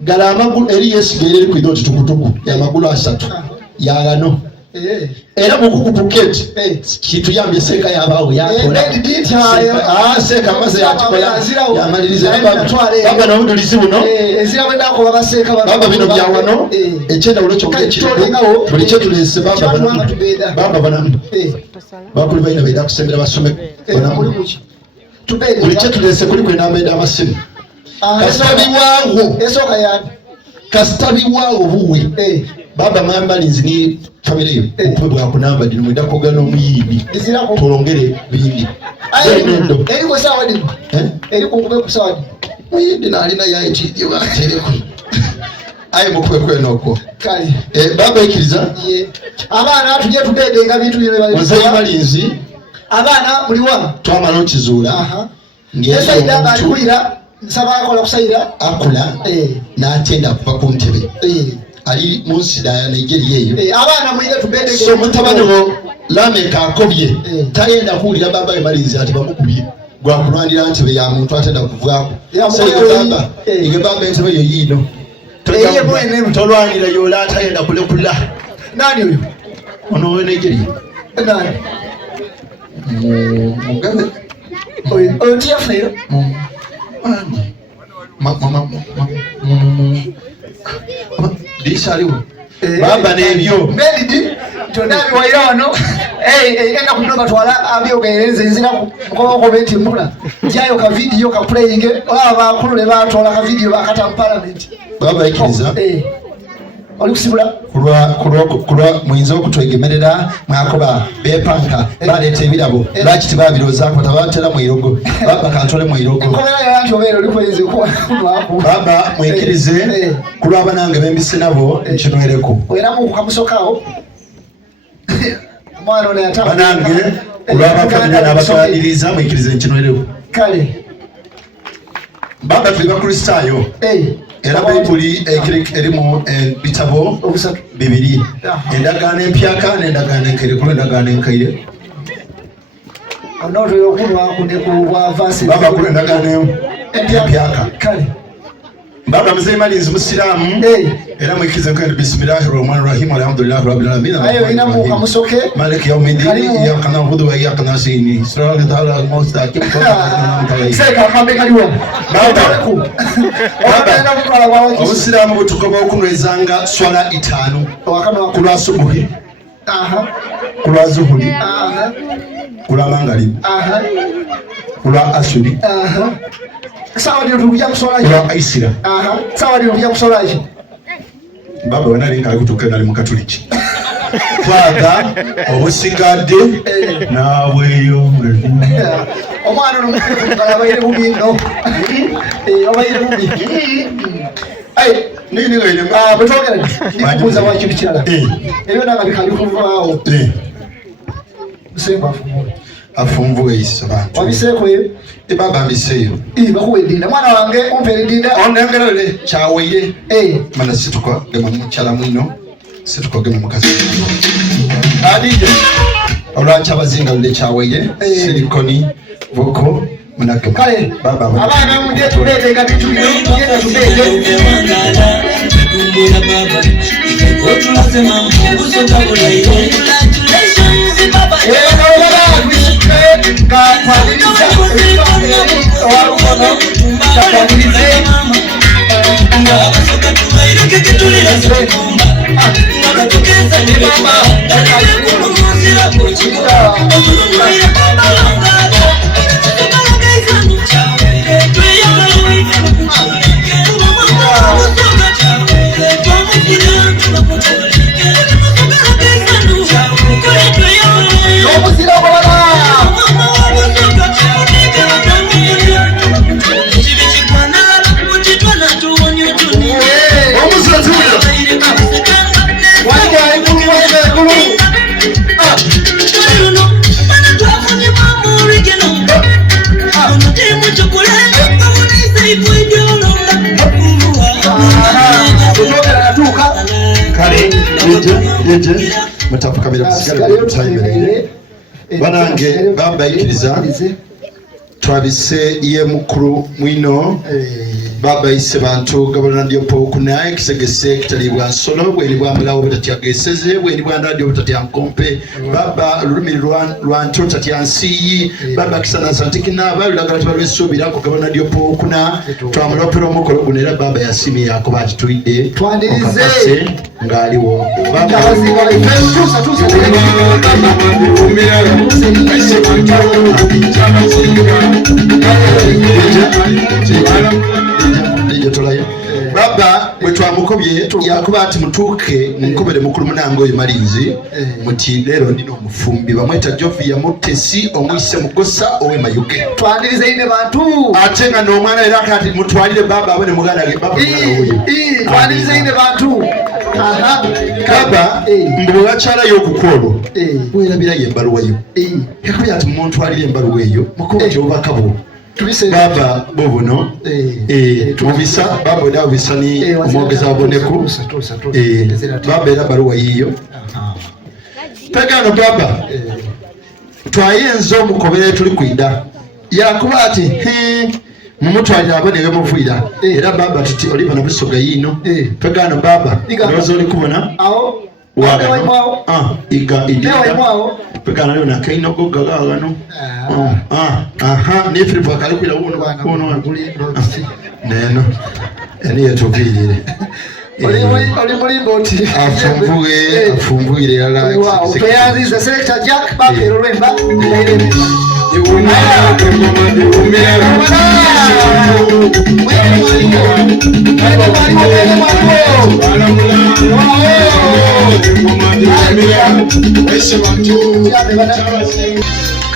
gala amagulu eri yesigere eri kwidoti tukutuku ya magulu asatu yagano era mukukupuketi kituyambye seka yabawe yakola seka maze yakikola yamaliriza baba n'obudulizi buno baba bino byawano ekyenda olwekyo ngekiriwo buli kyetulese baba banamu bakuli balina baida kusembera basome banamu buli kyetulese kuli kwenambaida amasimu kasitabi wangu buwe baba mambalinzi ni family yo okubwa kunamba dino mwenda kogana omuyimbi tolongere bindi eri ko sawa dino eri ko kube kusawa muyindi nalina yaye chidi wa tereko ayi mukwe noko kali baba ikiriza abana tuje tudedenga bintu bye bali musayi malinzi abana muliwa twamala okizula ngeza idanga alikuira nsaba akola kusayira akula n'atenda kuva ku ntebe ali munsida ya Nigeria eyo abana mwige tubende so mutabano LAMECH akobye tayenda kuwulira baba emalinzi ati bamukubye gwa kulwanira ntebe ya muntu atenda kuvaako baba ige baba ntebe yo yino tolwanira yola atayenda kulekula nani oyo ono we Nigeria nani mugabe oyo tiafeyo disaliwo baba nebyo melidi tonabi wairano enda kunoka twala abyo gaeleze nzina ko beti mula jayo ka video ka playing aba kulule batola ka video bakata parliament baba ikiriza olikusibula kulwa mwinzo okutwegemerera mwakoba bepanka baleta ebirabo laki tibabiroza ko tabatera mwirogo baba kantole mwirogo komera yanti obero likweze ko baba mwikirize kulwa abanange bembise nabo nkinwereko era mu kamusokawo mwana ne ataba banange kulwa abakabina n'abatwaliriza mwikirize nkinwereko kale baba tuliba kristayo era bayibuli erimu bitabo bibiri endagaano empyaka n'endagaano enkaire kulo endagaano enkaire baba kulo endagaano empyaka baba mzee malinzi musiramu era mwikize kwenda bismillahir rahmanir rahim alhamdulillahi rabbil alamin ayo ina mu kamusoke maliki yawmiddin ya kana hudu wa ya kana sini sirata ta'ala mustaqim seka kambe kaliwo baba musiramu butukoba okunwezanga swala 5 kulwa subuhi kulwa zuhuri kulwa mangali kulwa asuri sawa ndio tukuja kusolaje ya aisira sawa ndio tukuja kusolaje baba wanalinga alikutoka na mukatoliki father obusigade naweyo omwana no mukala bayire bubino obayire bubi nini wene betogera ndikuza wa kintu kirala ebyo nanga bikali kuvaawo semba fumula afumvuwe isaba wabiseko ye baba biseyo bakuwe dinda mwana wange ompere dinda onengerele chaweire mana situko gema muchala mwino situko gema mukasi adije olwacha bazinga le chaweire silikoni voko munake kale baba abana muje tulete kabitu bino tugenda tubete kumbura baba ikotulazema mbuzo tabula ile baba mutafukamira kusigala time banange baba ikiriza twabise ye mukuru mwino baba ise bantu gabana ndio po kuna kisegese kitalibwa solo bweli bwa mulawo butatyagesseze bweli bwa ndadio butatyankompe baba lulumi lwanto tatyansiyi baba kisana santikina balagala tbalwesubira ko gabana ndio po kuna twamulopero mukolo gunera baba yasimi yako batituide twandirize ngaliwo baba baba wetwamukobye yakuba ati mutuke mukobere mukuru munango oyo malinzi muti lero ndino omufumbi bamweta Jovi ya Mutesi omwise mugosa owe mayuge twandirize ine bantu ate nga n'omwana era kati mutwalire baba abone muganda ge baba twandirize ine bantu baba mbu wakyala y'okukolo werabira ye ebbaluwa yo yakubye ati muntwalire embaluwa eyo mukoba gyobakabo baba bobuno tubisa baba da bisani omwogeza aboneku baba era baluwa yiyo pegano baba twayenza omukobere tuli kwida yakuba ati mumutwalira abone bemuvuira era baba tuti oliva na busoga yino pegano baba ndozo oli kubona iga idinga pegana leo na kaino gogagano ni Filipo akalikuira uno neno eni yatubirire oli mulimboti afumbuire yala peyanziza selector Jack Bapero Lwemba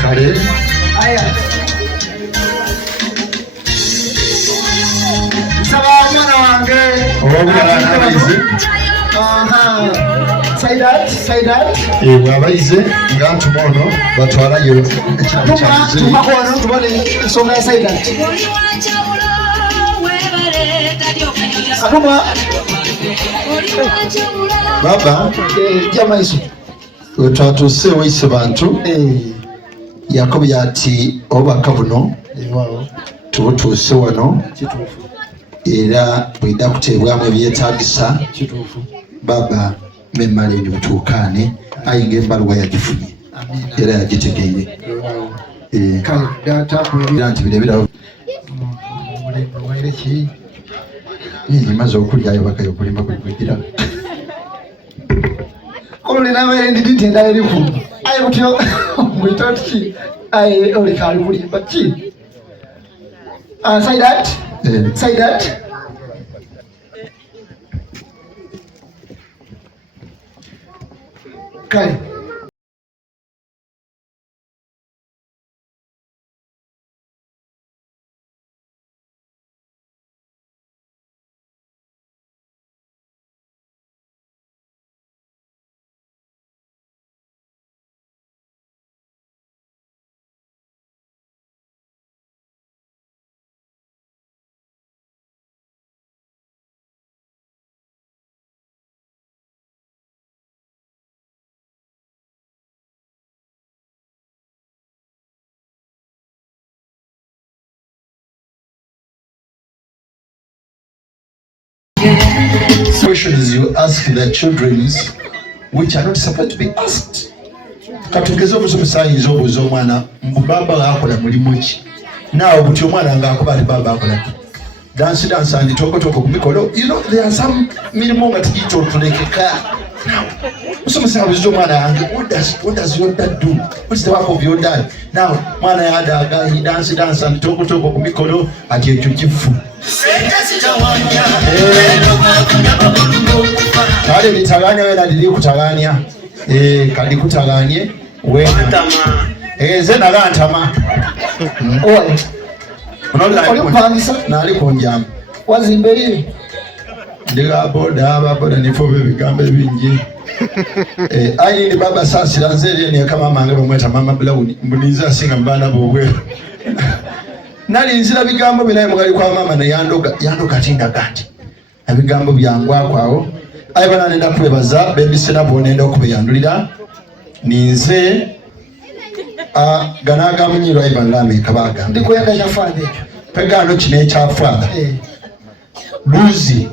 kale saba mwana wange Saidat bwabaize nga ntumono batwalayo tumakono tubone ensonga ya Saidat atuma baba jamaiso wetwatuse waise bantu Yakobo yati obaka buno tubutuse wano era bwida kutebwamu ebyetagisa baba memale ni butukane ayinga embaluwa yagifunye era yagitegeire nti birebera maze okulyayo bakayo kulimba kwekugira kolole nabaire nditenda eriku ayi kutyo mwitotki ayi olikali kulimba ki Saidat kale questions you ask the children which are not supposed to be asked. Katugeze omusomesayinza obuuza omwana mbu baba akola mulimu ki naawe buti omwana nga akuba ati baba akola ki dansi andi tokotoko ku mikolo there are some mirimu nga tigitotulekeka musomesa abuuza omwana yange what does your dad do? What's the work of your dad? Now mwana yadaga he dance andi tokotoko ku mikolo ati ekyo kifu kale litaganya wena lili kutaganya kali kutaganye wena ze nagantama oli kupangisa nali kunjama wazimberi ndiga boda nifo bigambo bingi ayi ni baba sasira nzeri ni kama mange bamweta mama Brown mbuniza singa mbana bobwe nali nzira bigambo binaye mugali kwa mama na yandoka tinda gati ebigambo byangwa kwawo ayi bana nenda kwebaza bebise nabo nenda okubeyandulira ninze ganaga munyiro Ivan Lameka baga ndikwenda nyafadde pegano kine kyafaaga luzi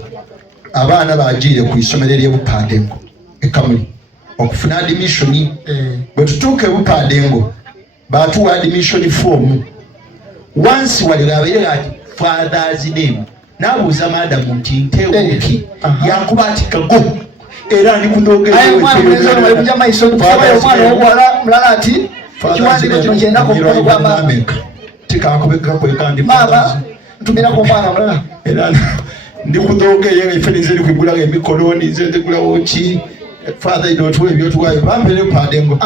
abaana bagiire ku isomero ery'Obupandengo ekamuli okufuna admission bwe tutuuka eBupandengo batuwa admission form once waligabeere ati father's name nabuuza madamu nti nteewuki yakuba ati kago era ndi kudogera mulala ati kiwandiiko kino kyendako omukono gwa maama tikakubeka kwekandi maama ntumirako omwana mulala era ndi kudogera ife nizeri kwigulaga emikoloni nzendegulawo ki father idotuwa ebyotuwayo bampere Bupandengo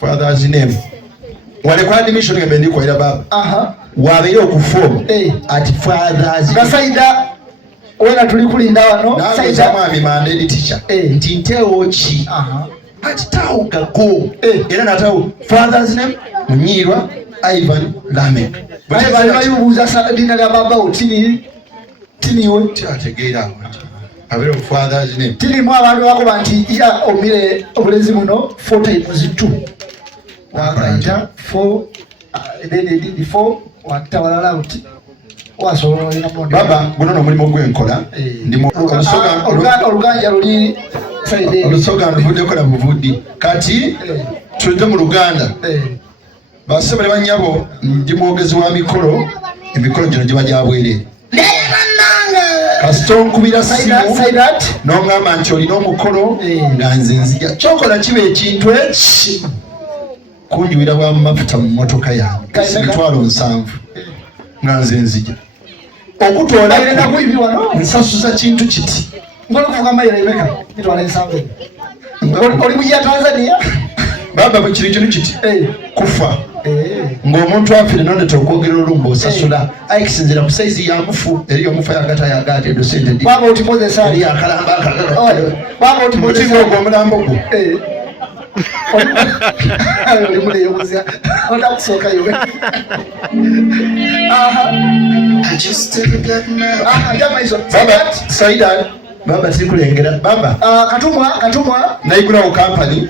father's name wale kwa admission ngembe ndiko ila baba wabeyo okuform ati father's gasaida wena tulikulinda wano saida mwami mandedi teacher nti ntewo ki ati tawo gago era natawo father's name Munyirwa Ivan Lameka bali bayubuza dina lya baba otini tiniwe kyategeera abero father's name tini mwa abantu bakoba nti ya omire obulezi muno 4 times 2 wakaita 4 then they did 4 watawalala uti waso ina mondo baba guno mulimo gwenkola ndimo oluganja luli saide olusoga ndivudde kola buvudi kati tujje mu Luganda basebale banyabo ndi mwogezi wa mikolo emikolo gino giba gyabwere kasito nkubira simu nongamba nti olina omukolo nga nze nzija kyokola kiba ekintu eki kunjuwira bwa mafuta mu motoka yange emitwalo 7 nga nze nzija okutoola nsasuza kintu kiti ngolokuvuga mayira imeka mitwalo 7 oli mujja Tanzania baba bwe kiri kino kiti kufa ng'omuntu afire nonete okwogera olumba osasula ayikisinzira ku saizi ya mufu eri omufa yagata edo sente di baba oti Moses eri akalamba baba oti Moses ogwo omulambo gwo oli muleyo muzya onda kusoka yo baba Saida baba sikulengera baba katumwa naigulawo kampani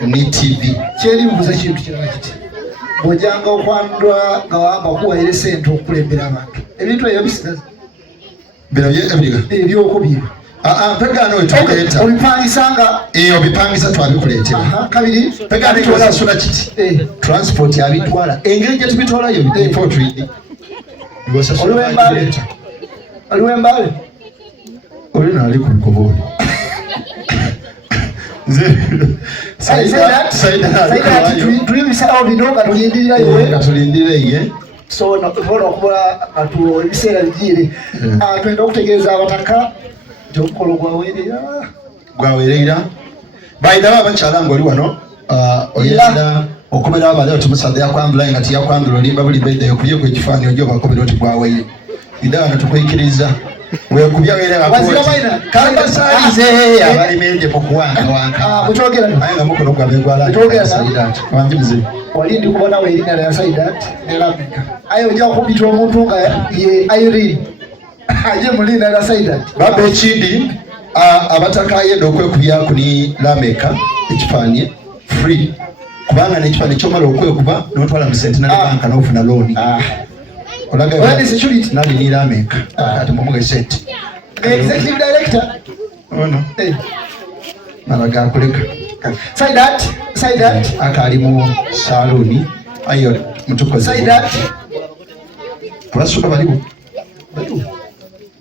ni TV kyeri buza kintu kirala kiti bojanga okwandwa nga wamba kuwaire sente okulembera abantu ebintu ebyo bisigaza bino ebyokubira pegano wetukuleeta obipangisanga obipangisa twabikuleetera kabiri pegano twalasula kiti transport yabitwala engeri gye tubitwalayo bitotwidi oliwembale oli naali ku bikobooli tulindirire so nakubona okuba atu ebiseera bigiire twenda okutegeeza abataka nti omukolo gwaweerera bayidaba abakyala nga oli wano oyenda okubera abali oti musaza yakwambula nga tiyakwambula olimba buli beddayo kubyeko ekifaananyi ojo bakobera oti gwaweire ida wano tukwikiriza wekubya kambasaalize abalimende mukuwankawanka aye nga mukono gwabe gwalawanjimuze wali ndi kubona weerinnya lya Saidat ne Lameka aye ojja kubita omuntu nga ye Irene aje mulinnya lya Saidat baba ekindi abataka yenda okwekubyaku ni Lameka ekifaanyi free kubanga nekifaanyi kyomala okwekuba notwala mu Centenary Bank n'ofuna looni What is security? Nali ni Lameka ati mumuge set executive director ono nalaga kuleka Saidat akali mu saloni ayo mutukoze Saidat twasuka baliwo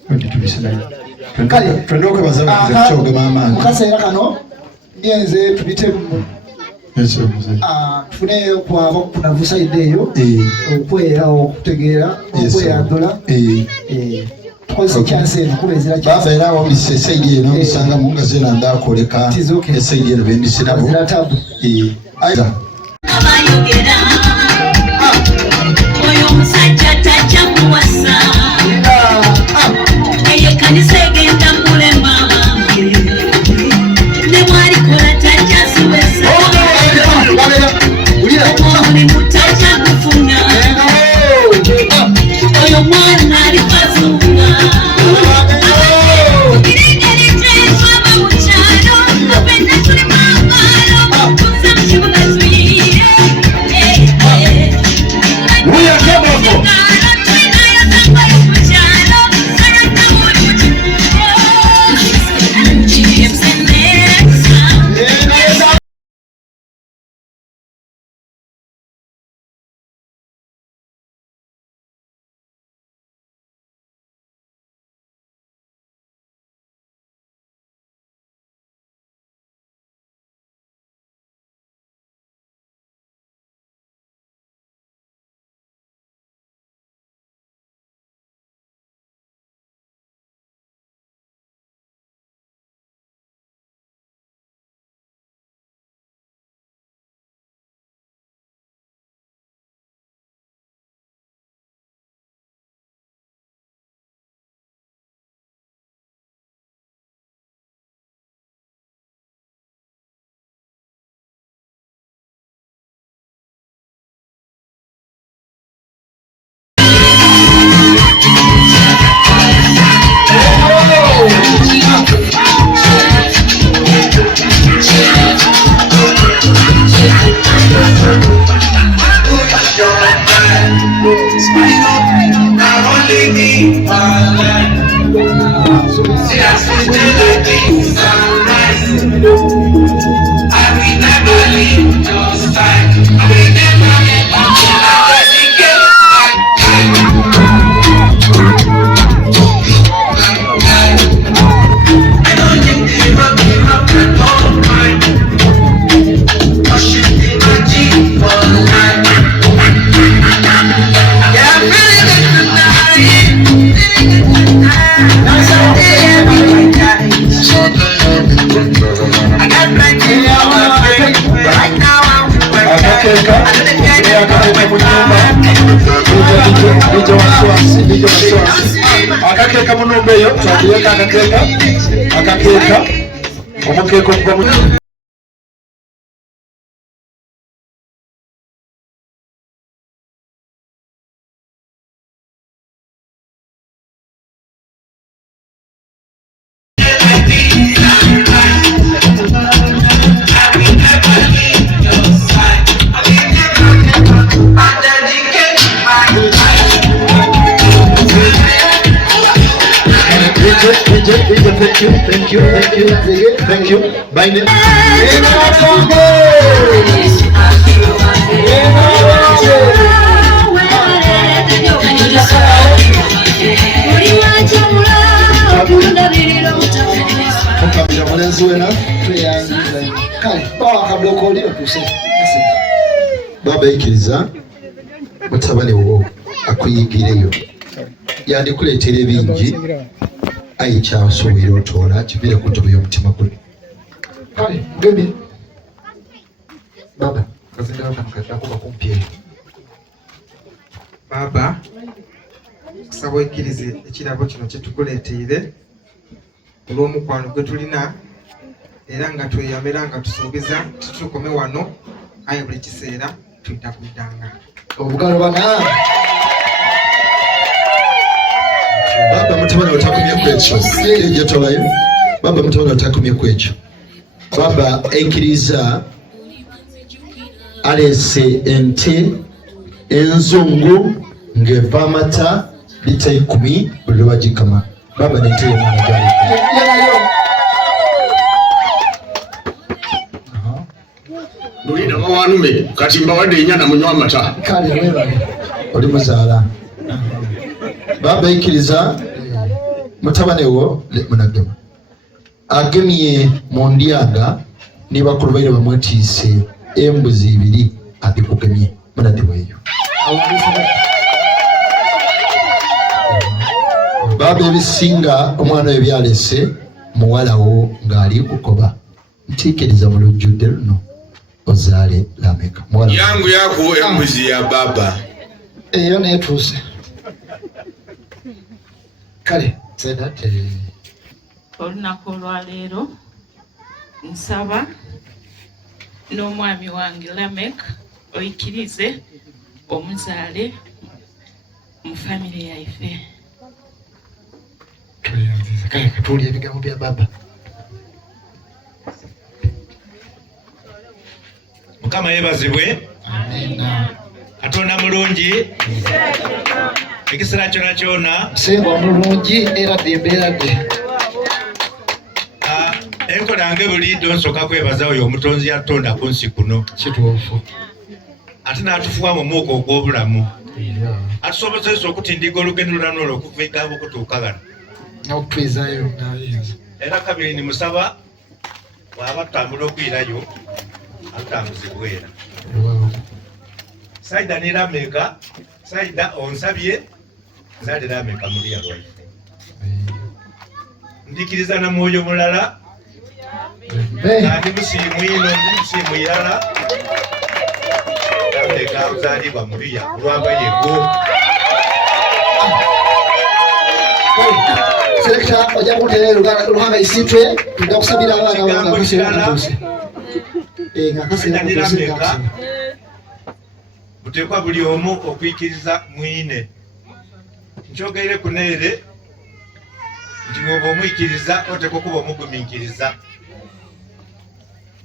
ndi tubisana kali twendoke bazamu kyoge mama mukasera kano nyenze tubite mu tufune kwabo kunavusa ideyo okwera okutegeera okweyagula tukoze kyanse kubezera baba era awo misesege eno musanga munga zena ndakoleka esege eno bembisirabo aiza abayogera oyo omusajja tajja kuwasa eyo kanisa egenda mulema ne bwalikola tajja ziwesa omulimu tajja kufuna oyo mwana alifazunga birengeri twetwaba mu kyalo abenda tuli mangalo akakeka munumba eyo twatuyeka akakeka omukeeka okuva mu Thank you. Bind it. Baba ikiriza mutabani wo akuyigireyo yandikuleetera ebingi ayi kyasobola otoola kivire ku ntobo y'omutima gwe. Kale gemi baba kazindawo kamukaddako bakumpi eyo. Baba kusaba okkirize ekirabo kino kye tukuleeteire olw'omukwano gwe tulina era nga tweyamera nga tusuubiza tutukome wano aye buli kiseera tuyita kuddanga obugalo bana. Baba mutabani otakumye kwekyo ejo tolayo. Baba mutabani otakumye kwekyo. Baba ekkiriza alese ente enzungu ng'eva amata lita 10 buli lwagikama. Baba nente y'omwana gyali Mulina bawanume kati mbawadde ennyana munywa amata. Kale webale oli muzaala. Baba ikkiriza mutabani wo munagema agemye mu ndyaga ne bakulu baire bamwetiise embuzi 2 adikugemye munadibweyo. Baba ebisinga omwana we byalese muwala wo ng'ali kukoba ntiikiriza mu lujjudde luno ozaale Lameka. Yangu yakuwa embuzi ya baba eyo neetuuse. Kale olunaku olwaleero nsaba n'omwami wange LAMECH oyikkirize omuzaale mu famire yaife. Kale katuulya ebigambo bya baba. Mukama yeebazibwe. Katonda mulungi. Ekiseera kyona kyona Semba mulungi era dembeeradde. Enkola nge buliido nsooka kwebaza oyo omutonzi yatonda ku nsi kuno. Kituufu. Ate n'atufuwa mu mwuka ogw'obulamu. Atusobozesa okutindiga olugendo lulano olw'okuva egambo okutuuka gano. N'okutwezaayo ng'ayinza. Era kabiri ni musaba bw'aba tutambula okuyirayo atutambuzibwera. Saida ne LAMECH, Saida onsabye nzale LAMECH muli yalwaife. Ndikiriza na mwoyo mulala. Ndi musiimu ino ndi musiimu irala. LAMECH uzalibwa muliya kulwamba yego. Selekta ojja kuteera Luhanga isitwe tujja kusabira abaana banga kuseera. Saida ne LAMECH butekwa buli omu okwikiriza mwine. Nkyogere kuneere nti bw'oba omwikiriza oteekwa okuba omugumiikiriza.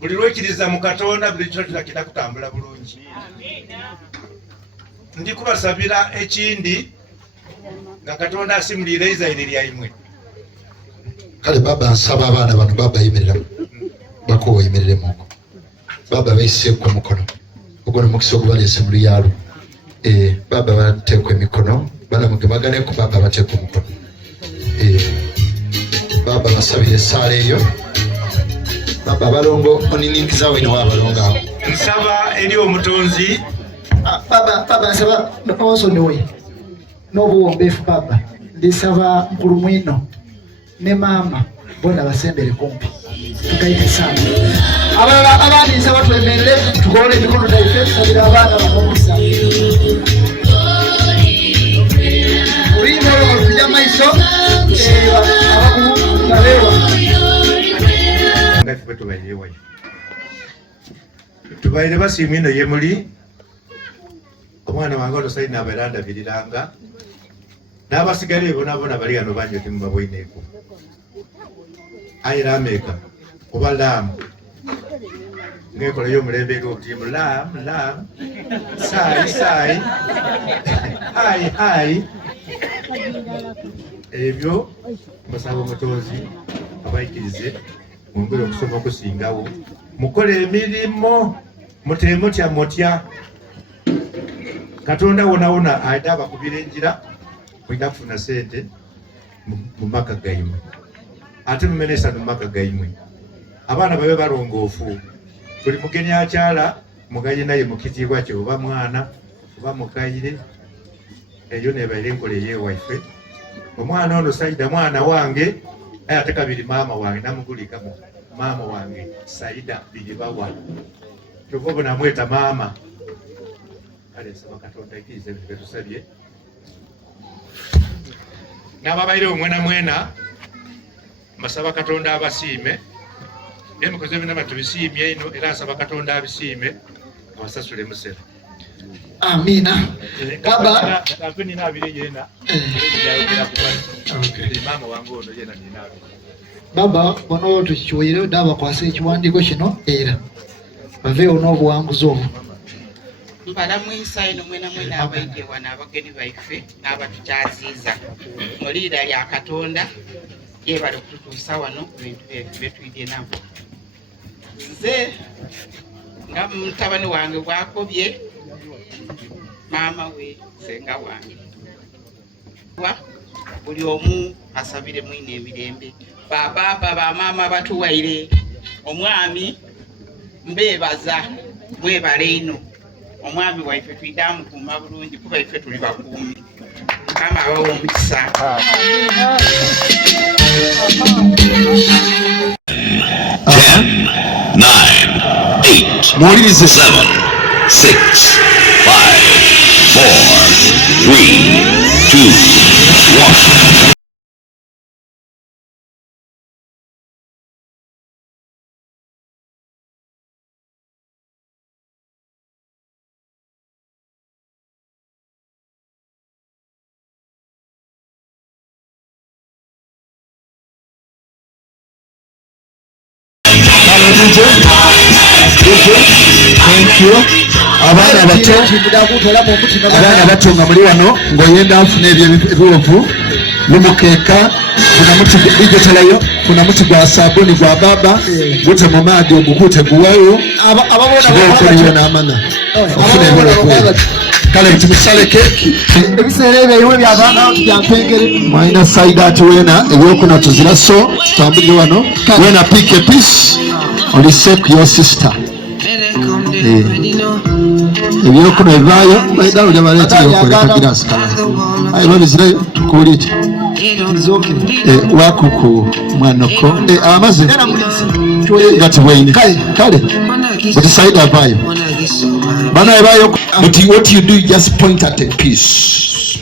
Buli lwekiriza mu Katonda buli kitotera kina kutambula bulungi. Ndi kubasabira ekindi nga Katonda asimulire Isirairi lyaimwe. Kale baba nsaba abaana bano baba yimirira bakowa yimirire muko. Baba bayiseeko omukono. Ogwo mukisa ogubaleese mu luyaalo. Baba bateekwa emikono banamugemagane ku baba bateekwa omukono. Baba basabire essaala eyo. Baba balongo onininkiza wino wabalongo awo. Nsaba eri omutonzi. Baba nsaba n'onsonyiwe n'obuwombeefu baba. Ndisaba mukulu mwino ne maama bonna basembere kumpi. Tugaite sana. Abandi nsaba twemerere tukole emikono gyaffe tusabire abaana bamumusa. Oluyimba olwo olupija maiso tubaire basiimye ino ye muli omwana wange olusayi nabaera ndabiriranga n'abasigale bonabona bali ano banjo temubabwoineeko ayi lameeka oba laamu ngekolayo omulembe g'obutiimu laamu saayi hayi ebyo mbasaba omutonzi abayikirize mwongere okusoma okusingawo mukole emirimu mutya Katonda wona ayita abakubira enjira mwina kufuna sente mu maka gaimwe ate mumenesa mu maka gaimwe abaana babe balongoofu buli mugenyi akyala mugaye naye mukitiibwa kye oba mwana oba mukayire eyo nebaire enkola eyewaife omwana ono Saida mwana wange ate kabiri maama wange namugulika maama wange Saida biribawa tuvobo namweta maama kale nsaba Katonda ikirize ebintu byetusabye n'ababaire omwena mbasaba Katonda abasiime ebikoze bina batubisiimye ino era nsaba Katonda abisiime abasasule musera. Amina. Baba nina abiri yena mama wange ono yena nina baba bono tukikiwire daba kwasa ekiwandiiko kino era baveewo n'obuwanguzi obwo mbala mwinsa ino mwena abaidye wano abageni baife n'abatukyaziiza mu liira lya Katonda yebale okututuusa wano ku bintu byetwidye nabo nze nga mutabani wange bwakobye maama we senga wange buli omu asabire mwine emirembe bababa bamaama batuwaire omwami mbebaza mwebale ino omwami waife twidamu kuuma bulungi kuba ife tuli bakuumi mukama abawo omukisa. 10, 9, 8, 7, 6, 5, 4, 3, 2, 1. Thank you. Abaana bato nga muli wano ng'oyenda afuna ebyo ebiwovu n'umukeeka funa muti bijotelayo funa muti gwa sabuni gwa baba gute mu maadi ogukute guwayo kibaokoliyo n'amana ofuna ebiwovu kale tumusale keeki ebiseera ebyo ebiwe byabaana byampengere mwalina Saida ati weena ebyokuna tuzira so tutambulire wano weena pick a piece oli sake your sister ebyokuna ebibaayo baida olya baleetayo okoleka girasi kala aye babizirayo tukuulite wakuku mwanoko amaze gati bwaine kale but Saida avaayo bana ebaayo but what you do, just point at a piece,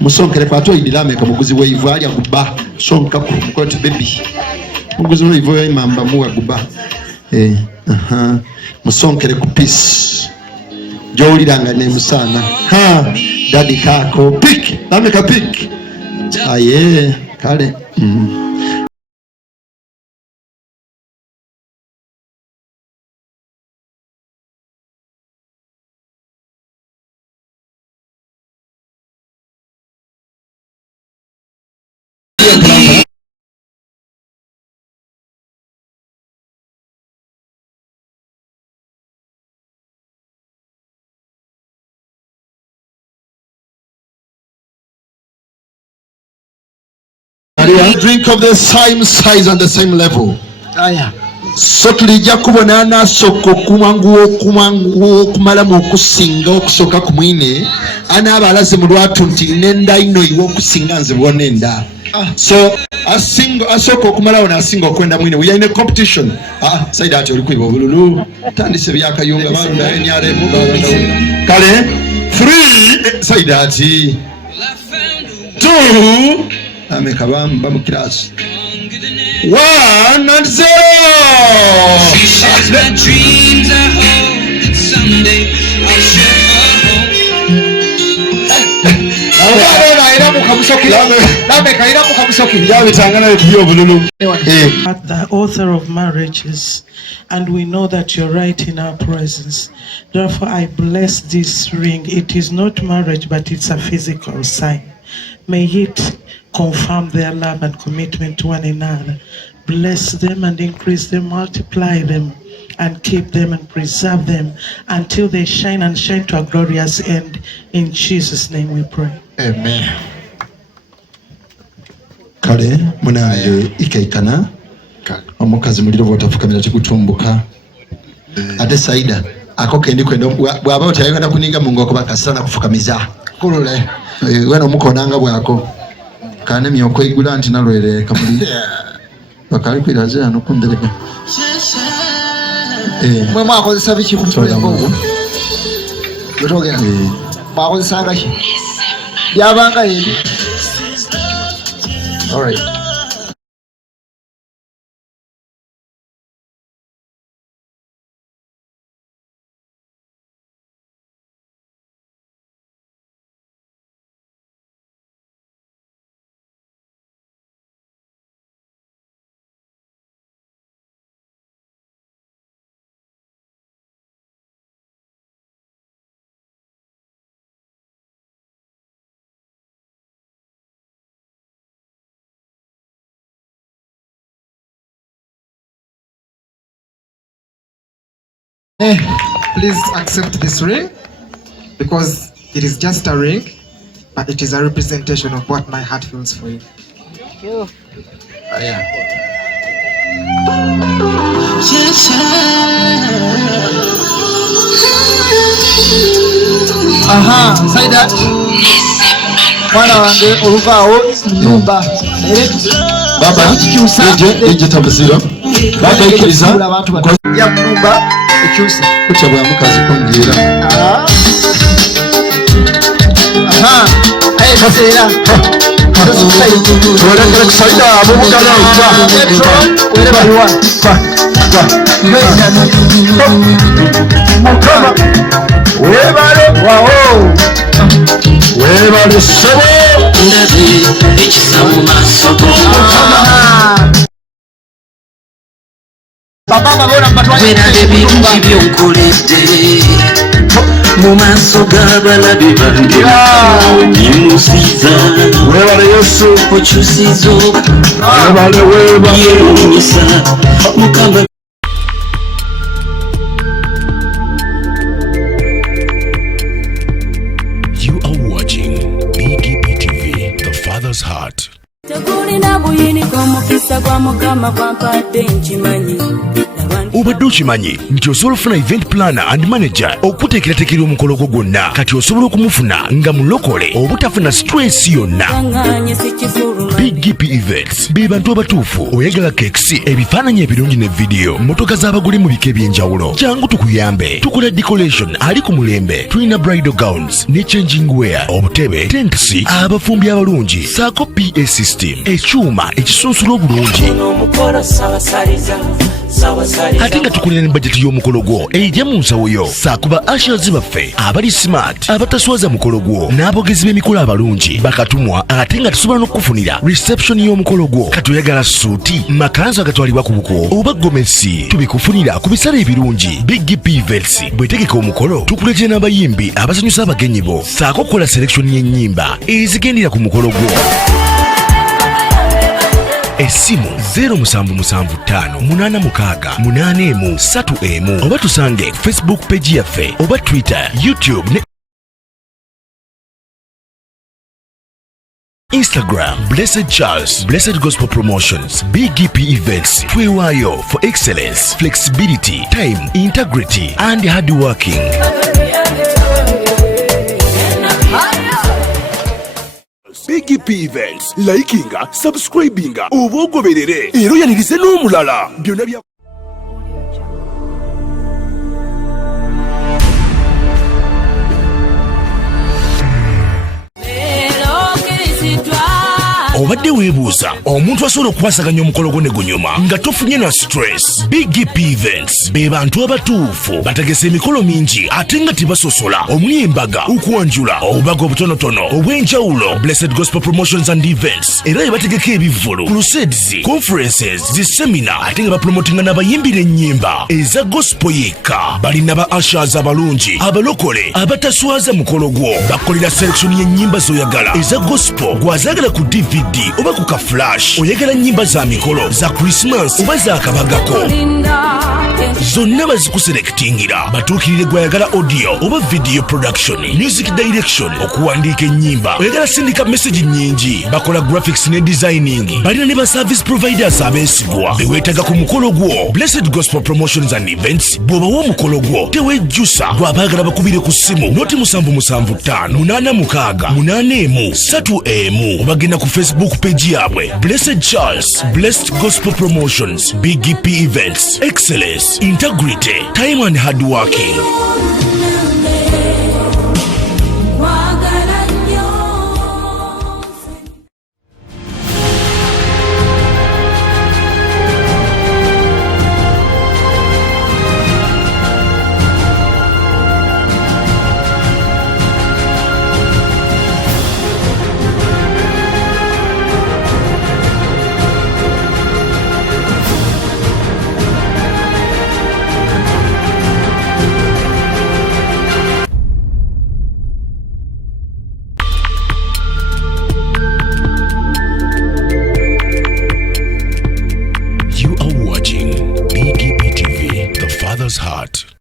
musonkere kwato idilameka muguzi we ivalia kuba sonka ku mukoti baby muguzi we ivoya mamba muwa kuba musonkere ku piece joliranga ne musana daddy kako pick lameka pick aye kale drink of the same size and the same level. So tulijja kubona nasoko kumanguo kumala mu kusinga okusoka ku mwine anaabalaze mu lwatu nti nenda ino iwo okusinga nze bwonenda so asoko okumala ona asinga okwenda mwine we are in a competition Saida ati oli kwiba obululu tandise byakayunga balunda enyaremu kale 3 Saida ati 2 Lameka bamba mu class 1-0. She shares my dreams. I hope that someday I'll share her home. The author of marriages, and we know that you're right in our presence. Therefore, I bless this ring. It is not marriage, but it's a physical sign. May it confirm their love and commitment to one another. Bless them and increase them, multiply them, and keep them and preserve them until they shine and shine to a glorious end. In Jesus' name we pray. Amen. Kale munange ikaikana omukazi muliro bwotafukamira kikutumbuka ate Saida ako kendi kwenda bwaba otayagala kuninga mungu okuba kasana kufukamiza kulule wena omukonanga bwako kane myoko igula anti nalwere kamuli bakali kwiraze ano kundereka mwe mwakozesa biki kutulengo butogera mwakozesanga ki byabanga yebi. All right. Please accept this ring because it is just a ring, but it is a representation of what my heart feels for you. Thank you. Aha, Saida. Mwana wange oluvaawo nyumba. Baba, ije tabuziro. Baba ikiriza. Ya nyumba ekyusa. Kucha bwa mukazi kungira. Aha. Sera. Olengera kusaida abubugala okwa. Where you want. Mukama. Webale wao. Webale sebo. Ndabi ekisamu masogo. Baba babona mpatwa. Werabe bintu byonkoledde. Mu maaso g'abalabe bange nyimusiza webale Yesu okyusiza webale yeewuunyisa Mukama. You are watching BGPTV, The Father's Heart. Tekulina buyiniko mukisa kwa Mukama kwampadde nkimanyi. Obadde okimanyi nti osobola okufuna event planner and manager okuteekerateekera omukolo gwo gwonna kati osobola okumufuna nga mulokole obutafuna stress yonna. BGPevents be bantu abatuufu oyagala kekisi ebifaananyi ebirungi ne vidiyo motoka z'abagole mu bika eby'enjawulo jangu tukuyambe tukola decoration ali ku mulembe tulina bridal gowns ne changing wear obutebe tentsi abafumbi abalungi saako PA system ekyuma ekisunsula obulungi ate nga tukulira ne bajeti y'omukolo gwo ejja mu nsawo yo saakuba ashers baffe abali smart abataswaza mukolo gwo n'abogezi b'emikolo abalungi bakatumwa ate nga tusobola n'okukufunira reception y'omukolo gwo katoyagala suuti makanzu agatwalibwa ku buko oba gomesi tubikufunira ku bisale ebirungi BGPevents bwetegeka omukolo tukuletera n'abayimbi abasanyusa abagenyi bo saako okukola selection y'ennyimba ezigendera ku mukolo gwo. Esimu 07758683 oba tusange Facebook page yaffe oba Twitter, YouTube ne Instagram. Blessed Charles, Blessed Gospel Promotions, BGPevents. Twewayo for excellence, flexibility, time, integrity and hard working. BGPevents, likinga, subscribinga, obogoberere, ero yanirize n'omulala. Byonna bya obadde weebuuza omuntu asobola okukwasaganya omukolo gwo ne gunyuma nga tofunye na stress. BGPevents be bantu abatuufu bategesa emikolo mingi ate nga tebasosola omuli embaga, Kwanjula, obubaga obutonotono obw'enjawulo, Blessed Gospel Promotions and Events, era ebategeka ebivvulu, crusades, conferences, zisemina ate nga bapromotinga n'abayimbira ennyimba eza gospel yekka. Balina ba ushers abalungi abalokole abataswaza mukolo gwo, bakolera selection y'ennyimba z'oyagala eza gospel gwazagala ku DVD oba ku ka flash, oyagala nnyimba za mikolo za Christmas oba za kabagako, zonna bazikuselektingira. Batuukirire gwayagala audio oba video production, music direction, okuwandiika ennyimba, oyagala sindika message nnyingi, bakola graphics ne designing. Balina ne ba service providers abeesigwa beweetaga ku mukolo gwo. Blessed Gospel Promotions and Events bw'obawa omukolo gwo tewejjusa, gwabaagala bakubire ku ssimu noti 775-886-1 obagenda ku Facebook page yaabwe Blessed Charles, Blessed Gospel Promotions, BGP Events, Excellence, Integrity, Time and Hardworking. You are watching BGP TV, the Father's Heart.